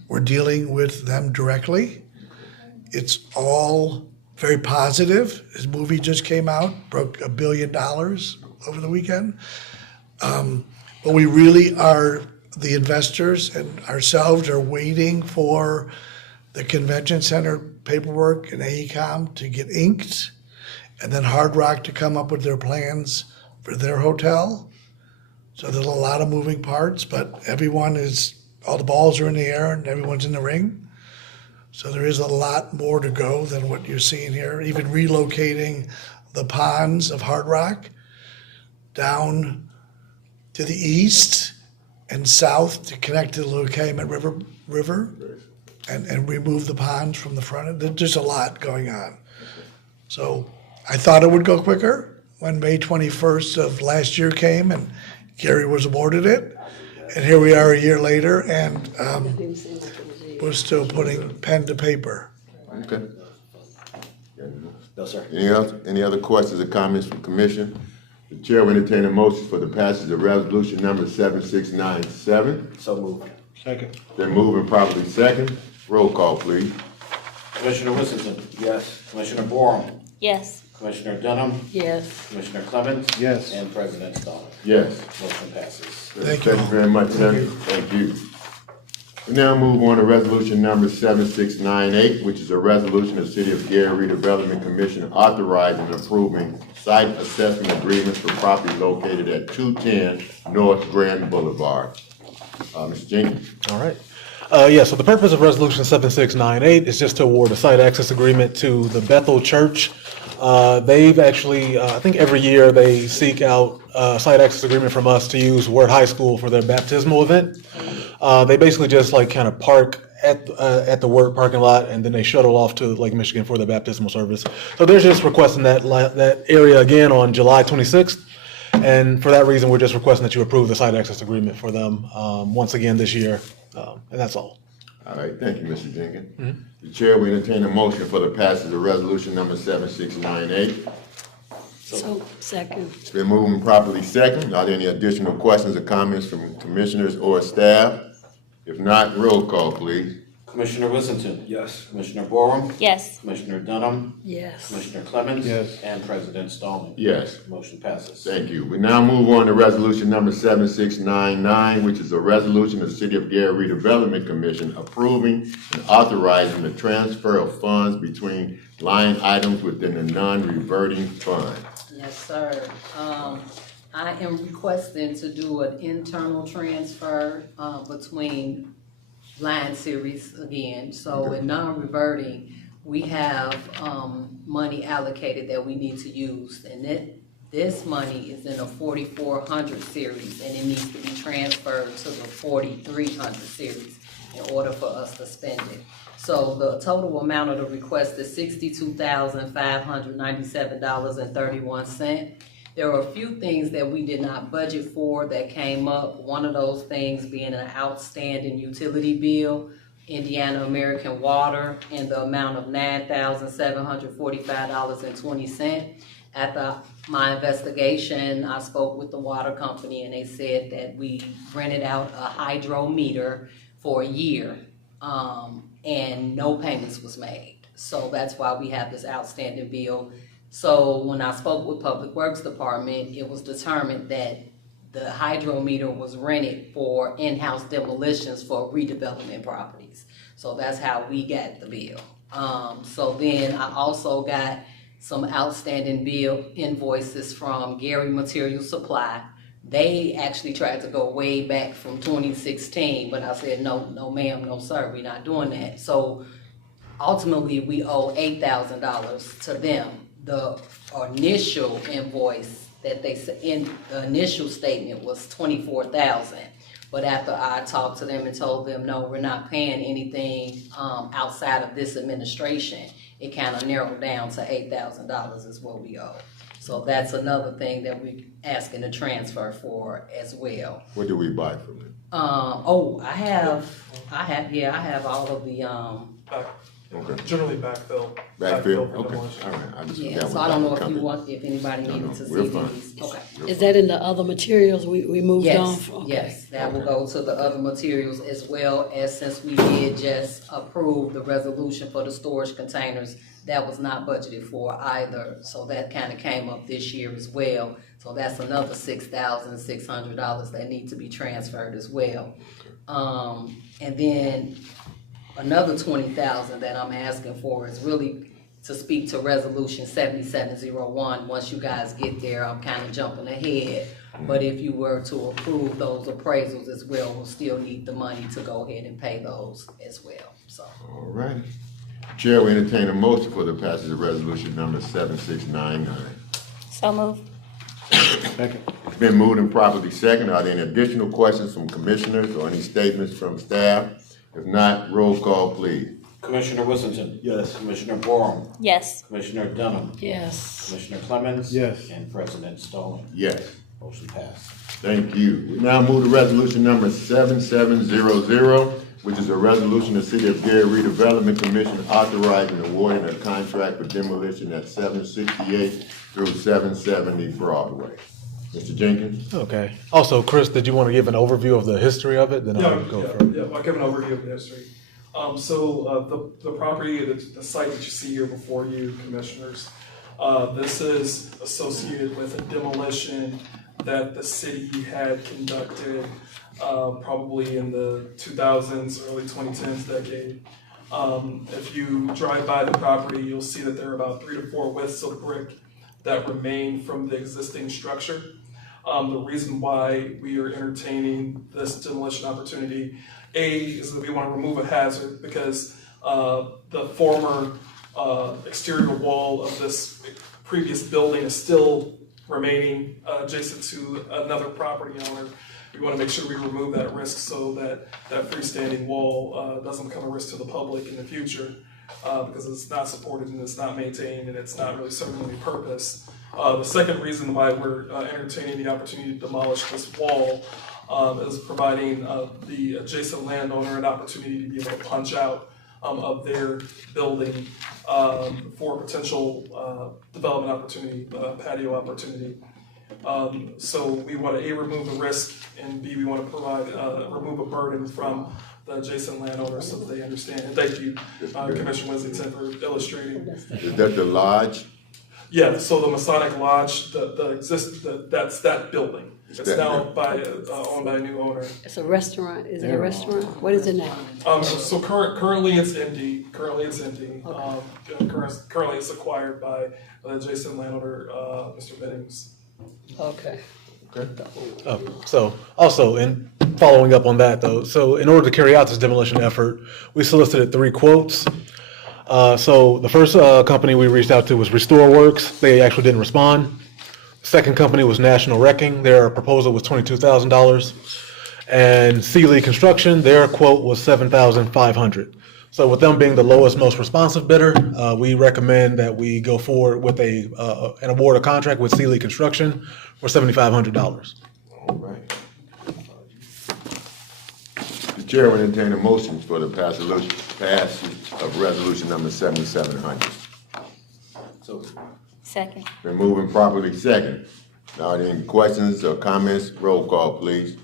We're dealing with them directly. It's all very positive. His movie just came out, broke $1 billion over the weekend. But we really are, the investors and ourselves are waiting for the convention center paperwork and AECOM to get inked, and then Hard Rock to come up with their plans for their hotel. So there's a lot of moving parts, but all the balls are in the air and everyone's in the ring. So there is a lot more to go than what you're seeing here. Even relocating the ponds of Hard Rock down to the east and south to connect to the Little Calumet River and remove the ponds from the front. There's just a lot going on. So I thought it would go quicker when May 21st of last year came and Gary was awarded it. And here we are a year later, and we're still putting pen to paper. Okay. No, sir. Any other questions or comments from commission? The chair will entertain a motion for the passage of resolution number 7697. So moved. Second. Then moved and properly second. Roll call, please. Commissioner Whittington. Yes. Commissioner Borum. Yes. Commissioner Dunham. Yes. Commissioner Clemens. Yes. And President Stallings. Yes. Motion passes. Thank you. Thank you very much, Senator. Thank you. We now move on to resolution number 7698, which is a resolution of the City of Gary Redevelopment Commission authorizing and approving site assessment agreements for property located at 210 North Grand Boulevard. Mr. Jenkins. All right. So the purpose of Resolution 7698 is just to award a site access agreement to the Bethel Church. They've actually, I think every year they seek out a site access agreement from us to use Word High School for their baptismal event. They basically just kind of park at the Word parking lot, and then they shuttle off to Lake Michigan for the baptismal service. So they're just requesting that area again on July 26th. And for that reason, we're just requesting that you approve the site access agreement for them once again this year. And that's all. All right, thank you, Mr. Jenkins. The chair will entertain a motion for the passage of resolution number 7698. So, second. It's been moved and properly second. Are there any additional questions or comments from commissioners or staff? If not, roll call, please. Commissioner Whittington. Yes. Commissioner Borum. Yes. Commissioner Dunham. Yes. Commissioner Clemens. Yes. And President Stallings. Yes. Motion passes. Thank you. We now move on to resolution number 7699, which is a resolution of the City of Gary Redevelopment Commission approving and authorizing the transfer of funds between line items within the non-reverting fund. Yes, sir. I am requesting to do an internal transfer, between line series again. So in non-reverting, we have, money allocated that we need to use. And this money is in a 4400 series, and it needs to be transferred to the 4300 series in order for us to spend it. So the total amount of the request is $62,597.31. There are a few things that we did not budget for that came up. One of those things being an outstanding utility bill, Indiana American Water, in the amount of $9,745.20. After my investigation, I spoke with the water company, and they said that we rented out a hydrometer for a year, and no payments was made. So that's why we have this outstanding bill. So when I spoke with Public Works Department, it was determined that the hydrometer was rented for in-house demolitions for redevelopment properties. So that's how we got the bill. So then I also got some outstanding bill invoices from Gary Material Supply. They actually tried to go way back from 2016, but I said, no ma'am, no sir, we're not doing that. So ultimately we owe $8,000 to them. The initial invoice that they said in the initial statement was $24,000. But after I talked to them and told them, no, we're not paying anything, outside of this administration, it kind of narrowed down to $8,000 is what we owe. So that's another thing that we asking to transfer for as well. What do we buy from it? I have all of the, Okay. Generally backfill. Backfill? for Okay, demolition. all right. I just yeah, forgot so what I don't know that if you company- want, if anybody needed to we're see fine. these. Okay. Is that in the other materials we moved on? Yes, yes, that will go to the other materials as well as since we did just approve the resolution for the storage containers, that was not budgeted for either, so that kind of came up this year as well. So that's another $6,600 that need to be transferred as well. And then another $20,000 that I'm asking for is really to speak to resolution 7701. Once you guys get there, I'm kind of jumping ahead. But if you were to approve those appraisals as well, we'll still need the money to go ahead and pay those as well, so. All right. Chair will entertain a motion for the passage of resolution number 7699. So move. It's been moved and properly second. Are there any additional questions from commissioners or any statements from staff? If not, roll call, please. Commissioner Whittington. Yes. Commissioner Borum. Yes. Commissioner Dunham. Yes. Commissioner Clemens. Yes. And President Stallings. Yes. Motion passed. Thank you. We now move to resolution number 7700, which is a resolution of the City of Gary Redevelopment Commission authorizing awarding a contract for demolition at 768 through 770 Broadway. Mr. Jenkins? Okay. Also, Chris, did you want to give an overview of the history of it? Then I'll go further. Yeah, I'll give an overview of the history. The property, the site that you see here before you, commissioners, this is associated with a demolition that the city had conducted probably in the 2000s, early 2010s decade. If you drive by the property, you'll see that there are about 3 to 4 widths of brick that remain from the existing structure. The reason why we are entertaining this demolition opportunity, A, is that we want to remove a hazard because the former exterior wall of this previous building is still remaining adjacent to another property owner. We want to make sure we remove that risk so that that freestanding wall doesn't become a risk to the public in the future because it's not supported and it's not maintained and it's not really serving any purpose. The second reason why we're entertaining the opportunity to demolish this wall is providing the adjacent landowner an opportunity to be able to punch out of their building for potential development opportunity, patio opportunity. So we want to A, remove the risk, and B, we want to provide, remove a burden from the adjacent landowners so that they understand. And thank you, Commissioner Whittington, for illustrating. Is that the lodge? Yeah, so the Masonic Lodge, that's that building. It's now owned by a new owner. It's a restaurant. Is it a restaurant? What is it now? So currently it's empty. Currently Okay. currently it's acquired by the adjacent landowner, Mr. Biddings. Okay. So also, in following up on that though, so in order to carry out this demolition effort, we solicited 3 quotes. So the first company we reached out to was Restore Works. They actually didn't respond. Second company was National Wrecking. Their proposal was $22,000. And Sealy Construction, their quote was $7,500. So with them being the lowest, most responsive bidder, we recommend that we go forward with an award of contract with Sealy Construction for $7,500. All right. The chair will entertain a motion for the passage of resolution number 7700. So. Second. Been moving properly second. Now, are there any questions or comments? Roll call, please.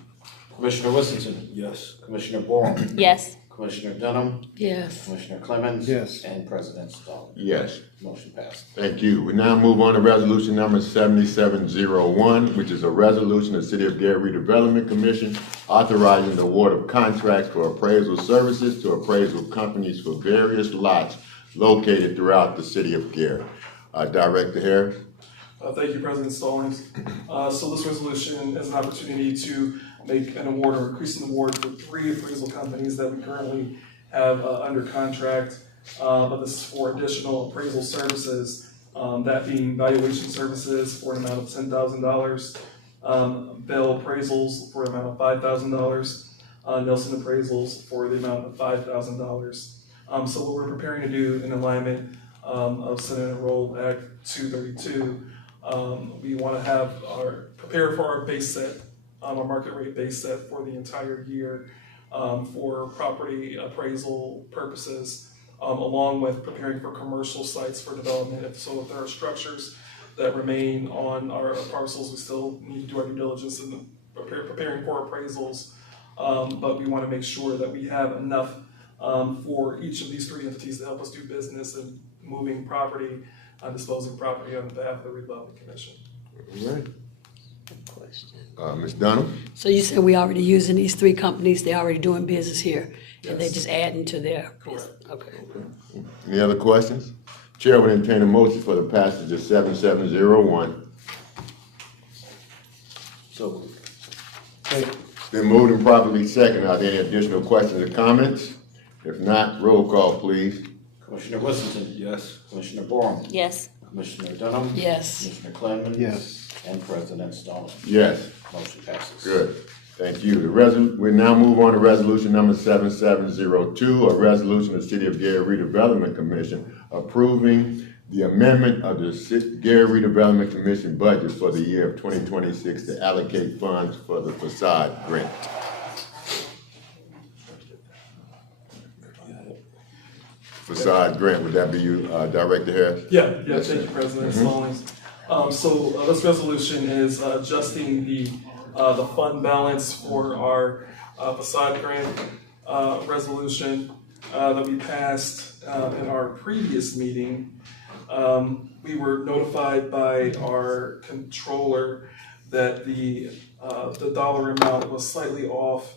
Commissioner Whittington. Yes. Commissioner Borum. Yes. Commissioner Dunham. Yes. Commissioner Clemens. Yes. And President Stallings. Yes. Motion passed. Thank you. We now move on to resolution number 7701, which is a resolution of the City of Gary Redevelopment Commission authorizing the award of contracts for appraisal services to appraisal companies for various lots located throughout the City of Gary. Director Harris. Thank you, President Stallings. So this resolution is an opportunity to make an award or increase an award for 3 appraisal companies that we currently have under contract. But this is for additional appraisal services, that being valuation services for an amount of $10,000, Bell Appraisals for the amount of $5,000, Nelson Appraisals for the amount of $5,000. So what we're preparing to do in alignment of Senate Enrolled Act 232, we want to have prepare for our base set, our market rate base set for the entire year for property appraisal purposes, along with preparing for commercial sites for development. So if there are structures that remain on our parcels, we still need to do our due diligence and preparing for appraisals. But we want to make sure that we have enough for each of these three entities to help us do business and moving property, disposing property on behalf of the Redevelopment Commission. All right. Ms. Dunham? So you said we already using these three companies, they're already doing business here, and they're Yes. just adding to their business? Okay. Any other questions? Chair would entertain a motion for the passage of 7701. So moved. It's been moved and properly second. Are there any additional questions or comments? If not, roll call, please. Commissioner Whittington? Yes. Commissioner Borum? Yes. Commissioner Dunham? Yes. Commissioner Clemens? Yes. And President Stallings? Yes. Motion passes. Good. Thank you. We now move on to resolution number 7702, a resolution of the City of Gary Redevelopment Commission approving the amendment of the Gary Redevelopment Commission budget for the year of 2026 to allocate funds for the facade grant. Facade grant, would that be you, Director Harris? Yeah, Yes, thank you, sir. President Stallings. So this resolution is adjusting the fund balance for our facade grant resolution that we passed in our previous meeting. We were notified by our controller that the dollar amount was slightly off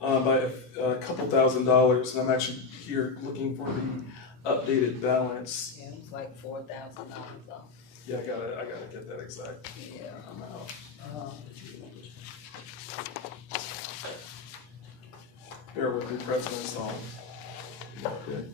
by a couple $1,000s, and I'm actually here looking for the updated balance. Yeah, it's like $4,000 off. Yeah, I gotta get that exact Yeah. amount. Bear with me, President Stallings. Okay.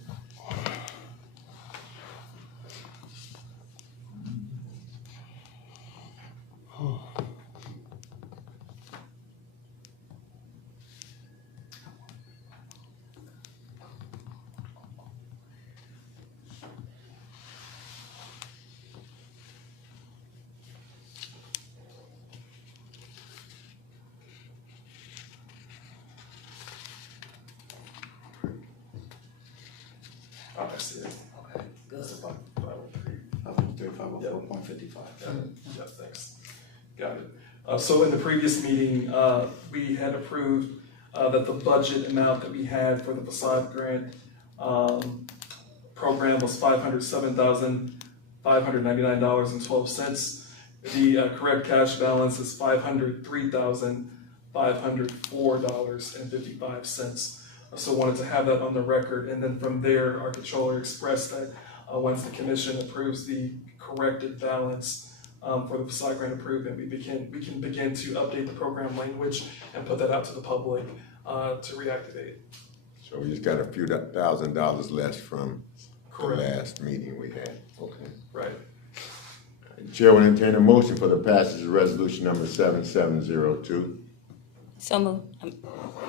Oh, I see it. Okay, good. 503-504.55. Yeah, thanks. Got it. So in the previous meeting, we had approved that the budget amount that we had for the facade grant program was $507,599.12. The correct cash balance is $503,504.55. So wanted to have that on the record, and then from there, our controller expressed that once the commission approves the corrected balance for the facade grant improvement, we can begin to update the program language and put that out to the public to reactivate. So we just got a few $1,000s less from the Correct. last meeting we had. Okay. Right. Chair will entertain a motion for the passage of resolution number 7702. So moved.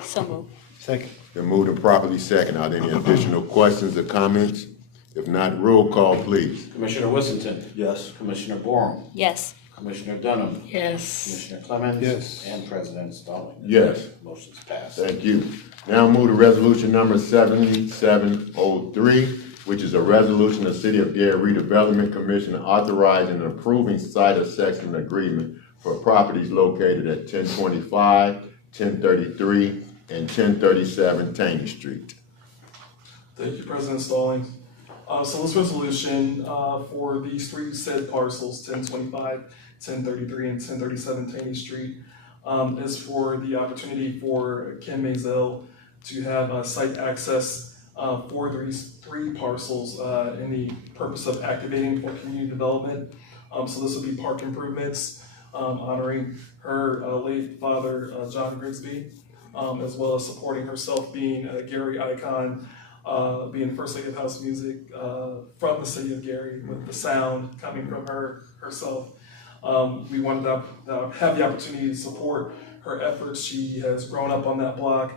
So moved. Second. Been moved and properly second. Are there any additional questions or comments? If not, roll call, please. Commissioner Whittington? Yes. Commissioner Borum? Yes. Commissioner Dunham? Yes. Commissioner Clemens? Yes. And President Stallings? Yes. Motion's passed. Thank you. Now move to resolution number 7703, which is a resolution of the City of Gary Redevelopment Commission authorizing and approving site assessment agreement for properties located at 1025, 1033, and 1037 Taney Street. Thank you, President Stallings. So this resolution for these three said parcels, 1025, 1033, and 1037 Taney Street, is for the opportunity for Ken Maisel to have site access for these three parcels in the purpose of activating for community development. So this would be park improvements, honoring her late father, John Grigsby, as well as supporting herself being a Gary icon, being First Lady of House Music from the City of Gary with the sound coming from herself. We wanted to have the opportunity to support her efforts. She has grown up on that block.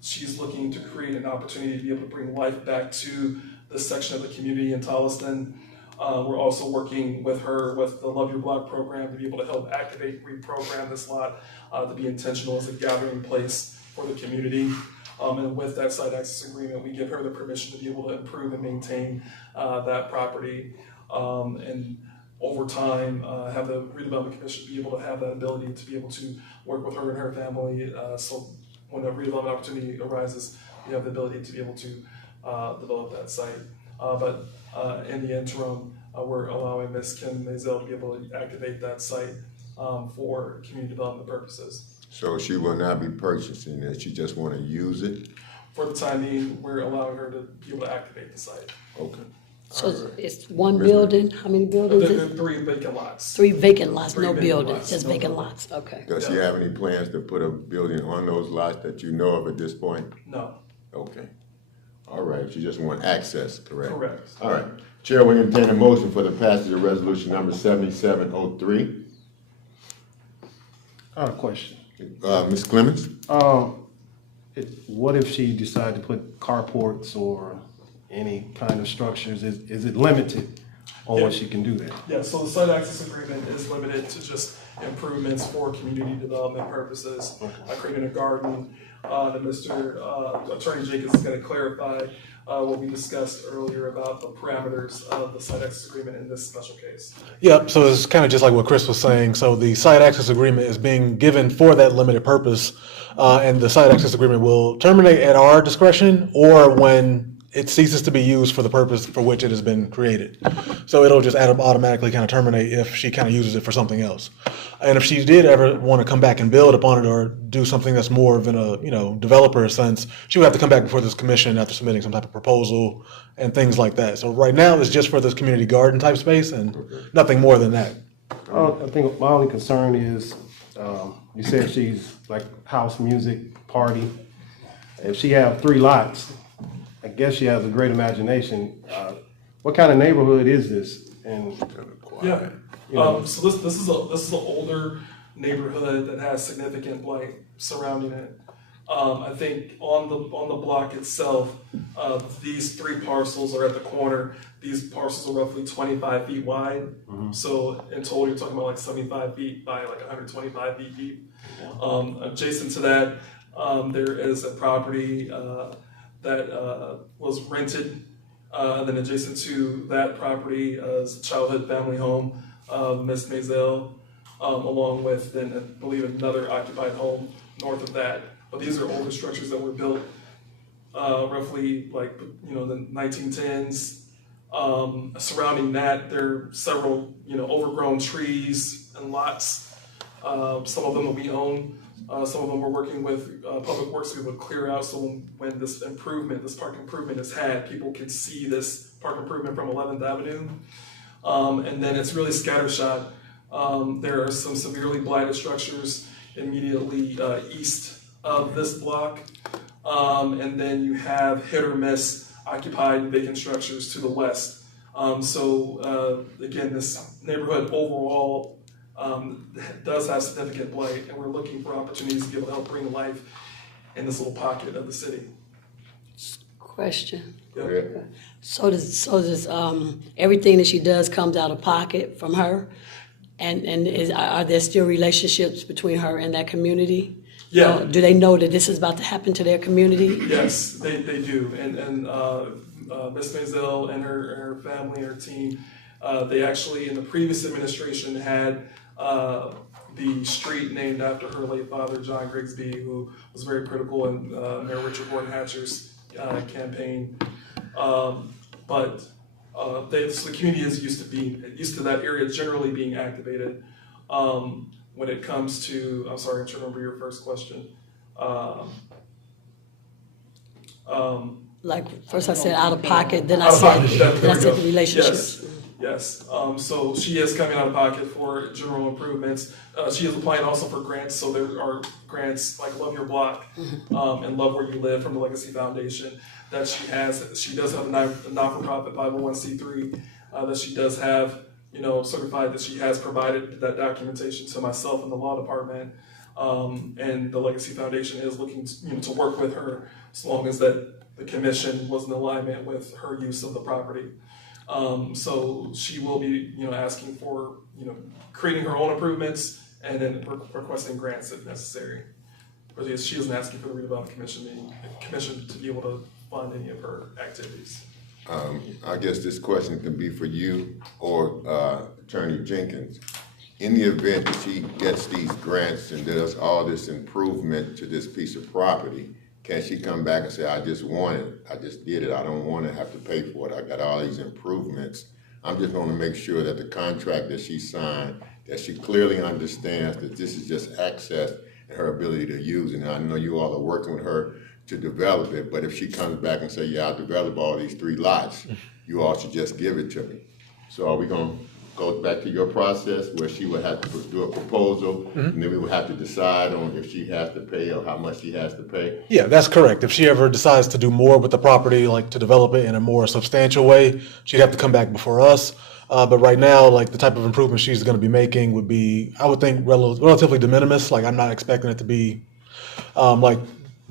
She's looking to create an opportunity to be able to bring life back to this section of the community in Tolliston. We're also working with her with the Love Your Block program to be able to help activate, reprogram this lot to be intentional as a gathering place for the community. And with that site access agreement, we give her the permission to be able to improve and maintain that property. And over time, have the Redevelopment Commission be able to have that ability to be able to work with her and her family. So when a redevelopment opportunity arises, we have the ability to be able to develop that site. But in the interim, we're allowing Ms. Kim Maisel to be able to activate that site for community development purposes. So she will not be purchasing it, she just want to use it? For the time being, we're allowing her to be able to activate the site. Okay. So it's one building, how many buildings? There are 3 vacant lots. 3 vacant lots, Three no vacant buildings, lots, just no vacant buildings. lots, okay. Does she have any plans to put a building on those lots that you know of at this point? No. Okay. All right, she just want access, correct? Correct. All right. Chair will entertain a motion for the passage of resolution number 7703. I have a question. Ms. Clemens? What if she decided to put carports or any kind of structures? Is it limited on what she can do there? Yeah, so the site access agreement is limited to just improvements for community development purposes, creating a garden. That Mr. Attorney Jacobs is going to clarify what we discussed earlier about the parameters of the site access agreement in this special case. Yep, so it's kind of just like what Chris was saying. So the site access agreement is being given for that limited purpose, and the site access agreement will terminate at our discretion or when it ceases to be used for the purpose for which it has been created. So it'll just automatically kind of terminate if she kind of uses it for something else. And if she did ever want to come back and build upon it or do something that's more of in a developer sense, she would have to come back before this commission after submitting some type of proposal and things like that. So right now it's just for this community garden type space and nothing more than that. I think my only concern is, you said she's like house music, party. If she have 3 lots, I guess she has a great imagination. What kind of neighborhood is this? And Yeah. So this is an older neighborhood that has significant blight surrounding it. I think on the block itself, these 3 parcels are at the corner. These parcels are roughly 25 feet wide. So in total, you're talking about like 75 feet by like 125 feet deep. Adjacent to that, there is a property that was rented, and then adjacent to that property is a childhood family home of Ms. Maisel, along with then I believe another occupied home north of that. But these are older structures that were built roughly like the 1910s. Surrounding that, there are several overgrown trees and lots. Some of them that we own. Some of them we're working with Public Works to be able to clear out, so when this park improvement is had, people can see this park improvement from 11th Avenue. And then it's really scattershot. There are some severely blighted structures immediately east of this block. And then you have hit or miss occupied vacant structures to the west. So again, this neighborhood overall does have significant blight, and we're looking for opportunities to be able to help bring life in this little pocket of the city. Question. Yep. So does everything that she does comes out of pocket from her? And are there still relationships between her and that community? Yeah. Do they know that this is about to happen to their community? Yes, they do. And Ms. Maisel and her family and her team, they actually in the previous administration had the street named after her late father, John Grigsby, who was very critical in Mayor Richard Gordon Hatcher's campaign. But so the community is used to that area generally being activated. When it comes to, I'm sorry, I'm trying to remember your first question. Like first I said out of pocket, then I said the relationships. Yes. So she is coming out of pocket for general improvements. She is applying also for grants. So there are grants like Love Your Block and Love Where You Live from the Legacy Foundation that she has. She does have a not-for-profit 501c3 that she does have, certified that she has provided that documentation to myself and the law department. And the Legacy Foundation is looking to work with her as long as that the commission was in alignment with her use of the property. So she will be, asking for, creating her own improvements and then requesting grants if necessary. But she isn't asking for the Redevelopment Commission to be able to fund any of her activities. I guess this question can be for you or Attorney Jenkins. In the event that she gets these grants and does all this improvement to this piece of property, can she come back and say, I just want it, I just did it, I don't want to have to pay for it, I got all these improvements. I'm just going to make sure that the contract that she signed, that she clearly understands that this is just access and her ability to use it. And I know you all are working with her to develop it, but if she comes back and say, yeah, I'll develop all these 3 lots, you all should just give it to me. So are we going to go back to your process where she would have to do a proposal, and then we would have to decide on if she has to pay or how much she has to pay? Yeah, that's correct. If she ever decides to do more with the property, like to develop it in a more substantial way, she'd have to come back before us. But right now, like the type of improvement she's going to be making would be, I would think, relatively de minimis. Like I'm not expecting it to be like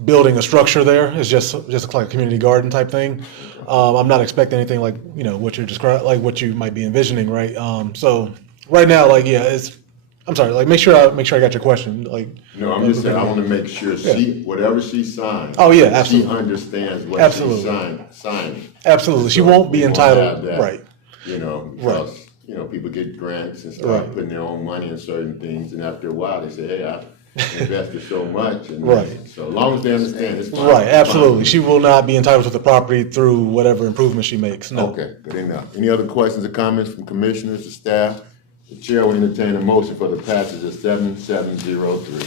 building a structure there. It's just like a community garden type thing. I'm not expecting anything like what you're describing, like what you might be envisioning, right? So right now, like I'm sorry, like make sure I got your question. Like no, I'm just saying I want to make sure she whatever she signs. Oh yeah, absolutely. She understands what absolutely. she's signing. Absolutely, so she won't be entitled, right? Because people get grants and start putting their own money in certain things, and after a while they say, hey, I invested so much, and so as long as they understand it's fine. Right, absolutely. She will not be entitled to the property through whatever improvement she makes. No. Okay, good enough. Any other questions or comments from commissioners or staff? The chair will entertain a motion for the passage of 7703.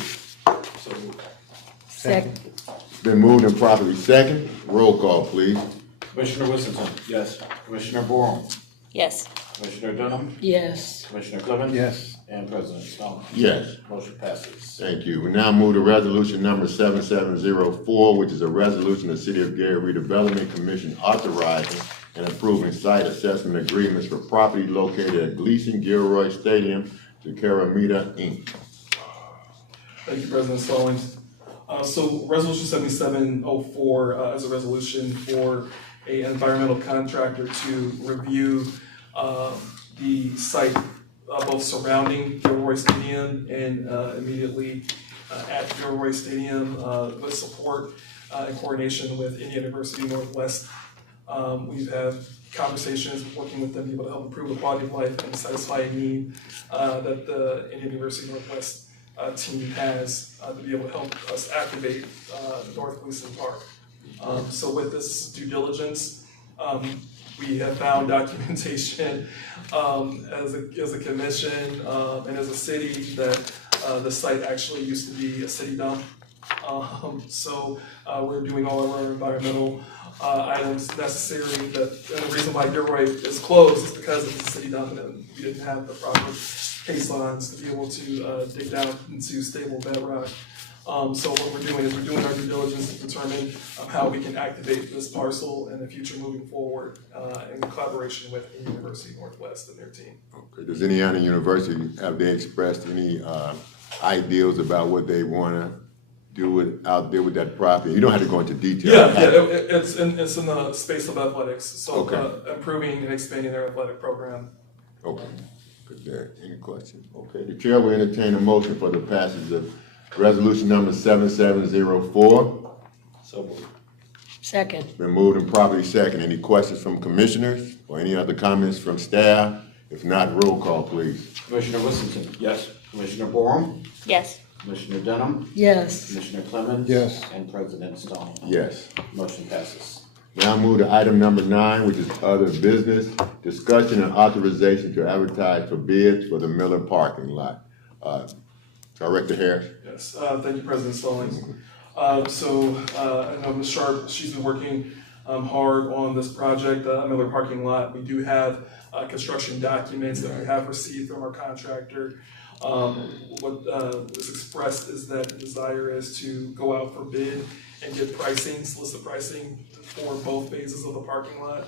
Second. It's been moved and properly second. Roll call, please. Commissioner Whittington? Yes. Commissioner Borum? Yes. Commissioner Dunham? Yes. Commissioner Clemens? Yes. And President Stone? Yes. Motion passes. Thank you. We now move to resolution number 7704, which is a resolution of the City of Gary Redevelopment Commission authorizing and approving site assessment agreements for property located at Gleason Gilroy Stadium to Caramita, Inc. Thank you, President Stallings. So Resolution 7704 is a resolution for an environmental contractor to review the site both surrounding Gilroy Stadium and immediately at Gilroy Stadium with support and coordination with Indiana University Northwest. We've had conversations working with them to be able to help improve the quality of life and satisfy a need that the Indiana University Northwest team has to be able to help us activate North Gleason Park. So with this due diligence, we have found documentation as a commission and as a city that the site actually used to be a city dump. So we're doing all of our environmental items necessary. And the reason why Gilroy is closed is because it's a city dump and we didn't have the proper case lines to be able to dig down into stable bedrock. So what we're doing is we're doing our due diligence to determine how we can activate this parcel in the future moving forward in collaboration with University Northwest and their team. Okay. Does Indiana University, have they expressed any ideas about what they want to do out there with that property? You don't have to go into detail. It's in the space of athletics, so improving and expanding their athletic program. Okay, good there. Any questions? Okay, the chair will entertain a motion for the passage of resolution number 7704. So moved. Second. It's been moved and properly second. Any questions from commissioners or any other comments from staff? If not, roll call, please. Commissioner Whittington? Yes. Commissioner Borum? Yes. Commissioner Dunham? Yes. Commissioner Clemens? Yes. And President Stone? Yes. Motion passes. Now move to item number 9, which is other business, discussion and authorization to advertise for bids for the Miller parking lot. Director Harris. Yes, thank you, President Stallings. So I know Ms. Sharp, she's been working hard on this project, Miller parking lot. We do have construction documents that we have received from our contractor. What was expressed is that the desire is to go out for bid and get pricing, solicit pricing for both phases of the parking lot.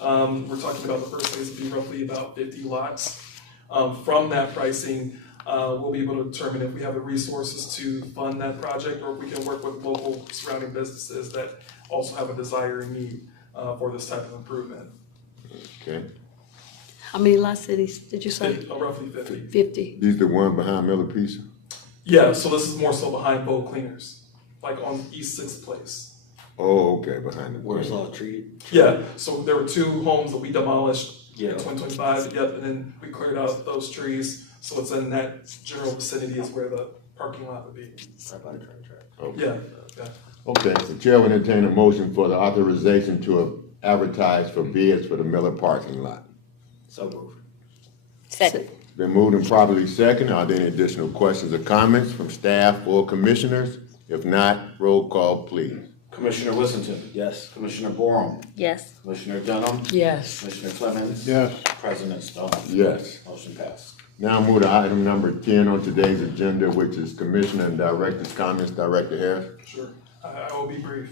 We're talking about the first phase would be roughly about 50 lots. From that pricing, we'll be able to determine if we have the resources to fund that project, or if we can work with local surrounding businesses that also have a desire and need for this type of improvement. Okay. How many lot cities did you say? Roughly 50. 50. These the one behind Miller Pizza? Yeah, so this is more so behind Bow Cleaners, like on East 6th Place. Oh, okay, behind the. Warsaw Tree. Yeah, so there were 2 homes that we demolished in Yeah. 2025, yep, and then we cleared out those trees. So it's in that general vicinity is where the parking lot would be. Right by the train track. Okay. Yeah. Okay, the chair will entertain a motion for the authorization to advertise for bids for the Miller parking lot. So moved. Second. Been moved and properly second. Are there any additional questions or comments from staff or commissioners? If not, roll call, please. Commissioner Wissington. Yes. Commissioner Borum. Yes. Commissioner Dunham. Yes. Commissioner Clemens. Yes. President Stone. Yes. Motion passed. Now move to item number 10 on today's agenda, which is Commissioner and Director's comments. Director Harris. Sure, I will be brief.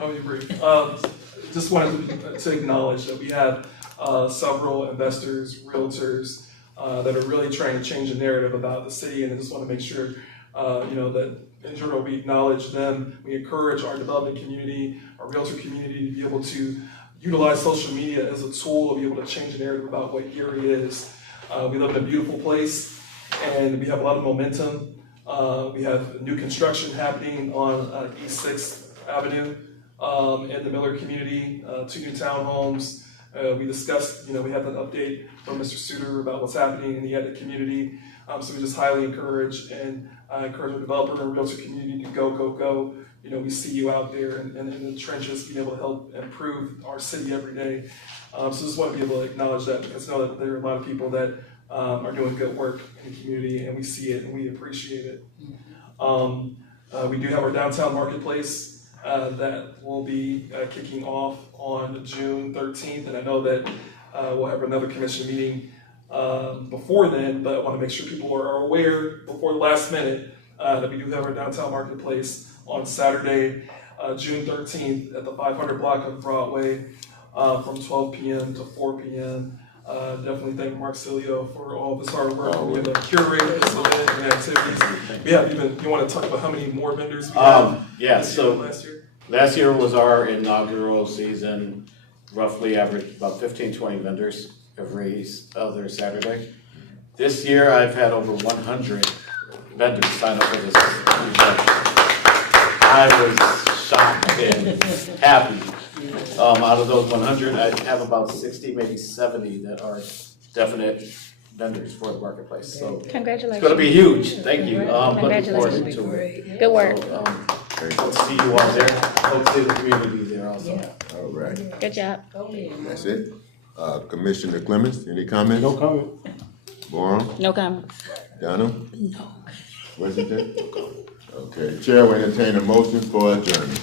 I'll be brief. Just wanted to acknowledge that we have several investors, realtors that are really trying to change the narrative about the city, and I just want to make sure that in general we acknowledge them. We encourage our development community, our realtor community to be able to utilize social media as a tool to be able to change the narrative about what Gary is. We live in a beautiful place, and we have a lot of momentum. We have new construction happening on East 6th Avenue in the Miller community, 2 new townhomes. We discussed, we had an update from Mr. Suter about what's happening in the Edit community. So we just highly encourage and encourage our developer and realtor community to go. We see you out there in the trenches, being able to help improve our city every day. So just want to be able to acknowledge that, because I know that there are a lot of people that are doing good work in the community, and we see it and we appreciate it. We do have our downtown marketplace that will be kicking off on June 13th, and I know that we'll have another commission meeting before then, but I want to make sure people are aware before the last minute that we do have our downtown marketplace on Saturday, June 13th at the 500 block of Broadway from 12 p.m. to 4 p.m. Definitely thank Mark Cilio for all of his hard work and being able to curate this event and activities. We have you want to talk about how many more vendors we have last year? Last year was our inaugural season, roughly average about 15, 20 vendors every other Saturday. This year I've had over 100 vendors sign up for this event. I was shocked and happy. Out of those 100, I have about 60, maybe 70 that are definite vendors for the marketplace. So Congratulations. it's going to be huge. Thank you. Looking forward Congratulations. to it. Good work. So, hope to see you all there. Hope to see the community there also. All right. Good job. That's it. Commissioner Clemens, any comments? No comment. Borum? No comments. Dunham? No. Washington? Okay, Chair will entertain a motion for adjournment.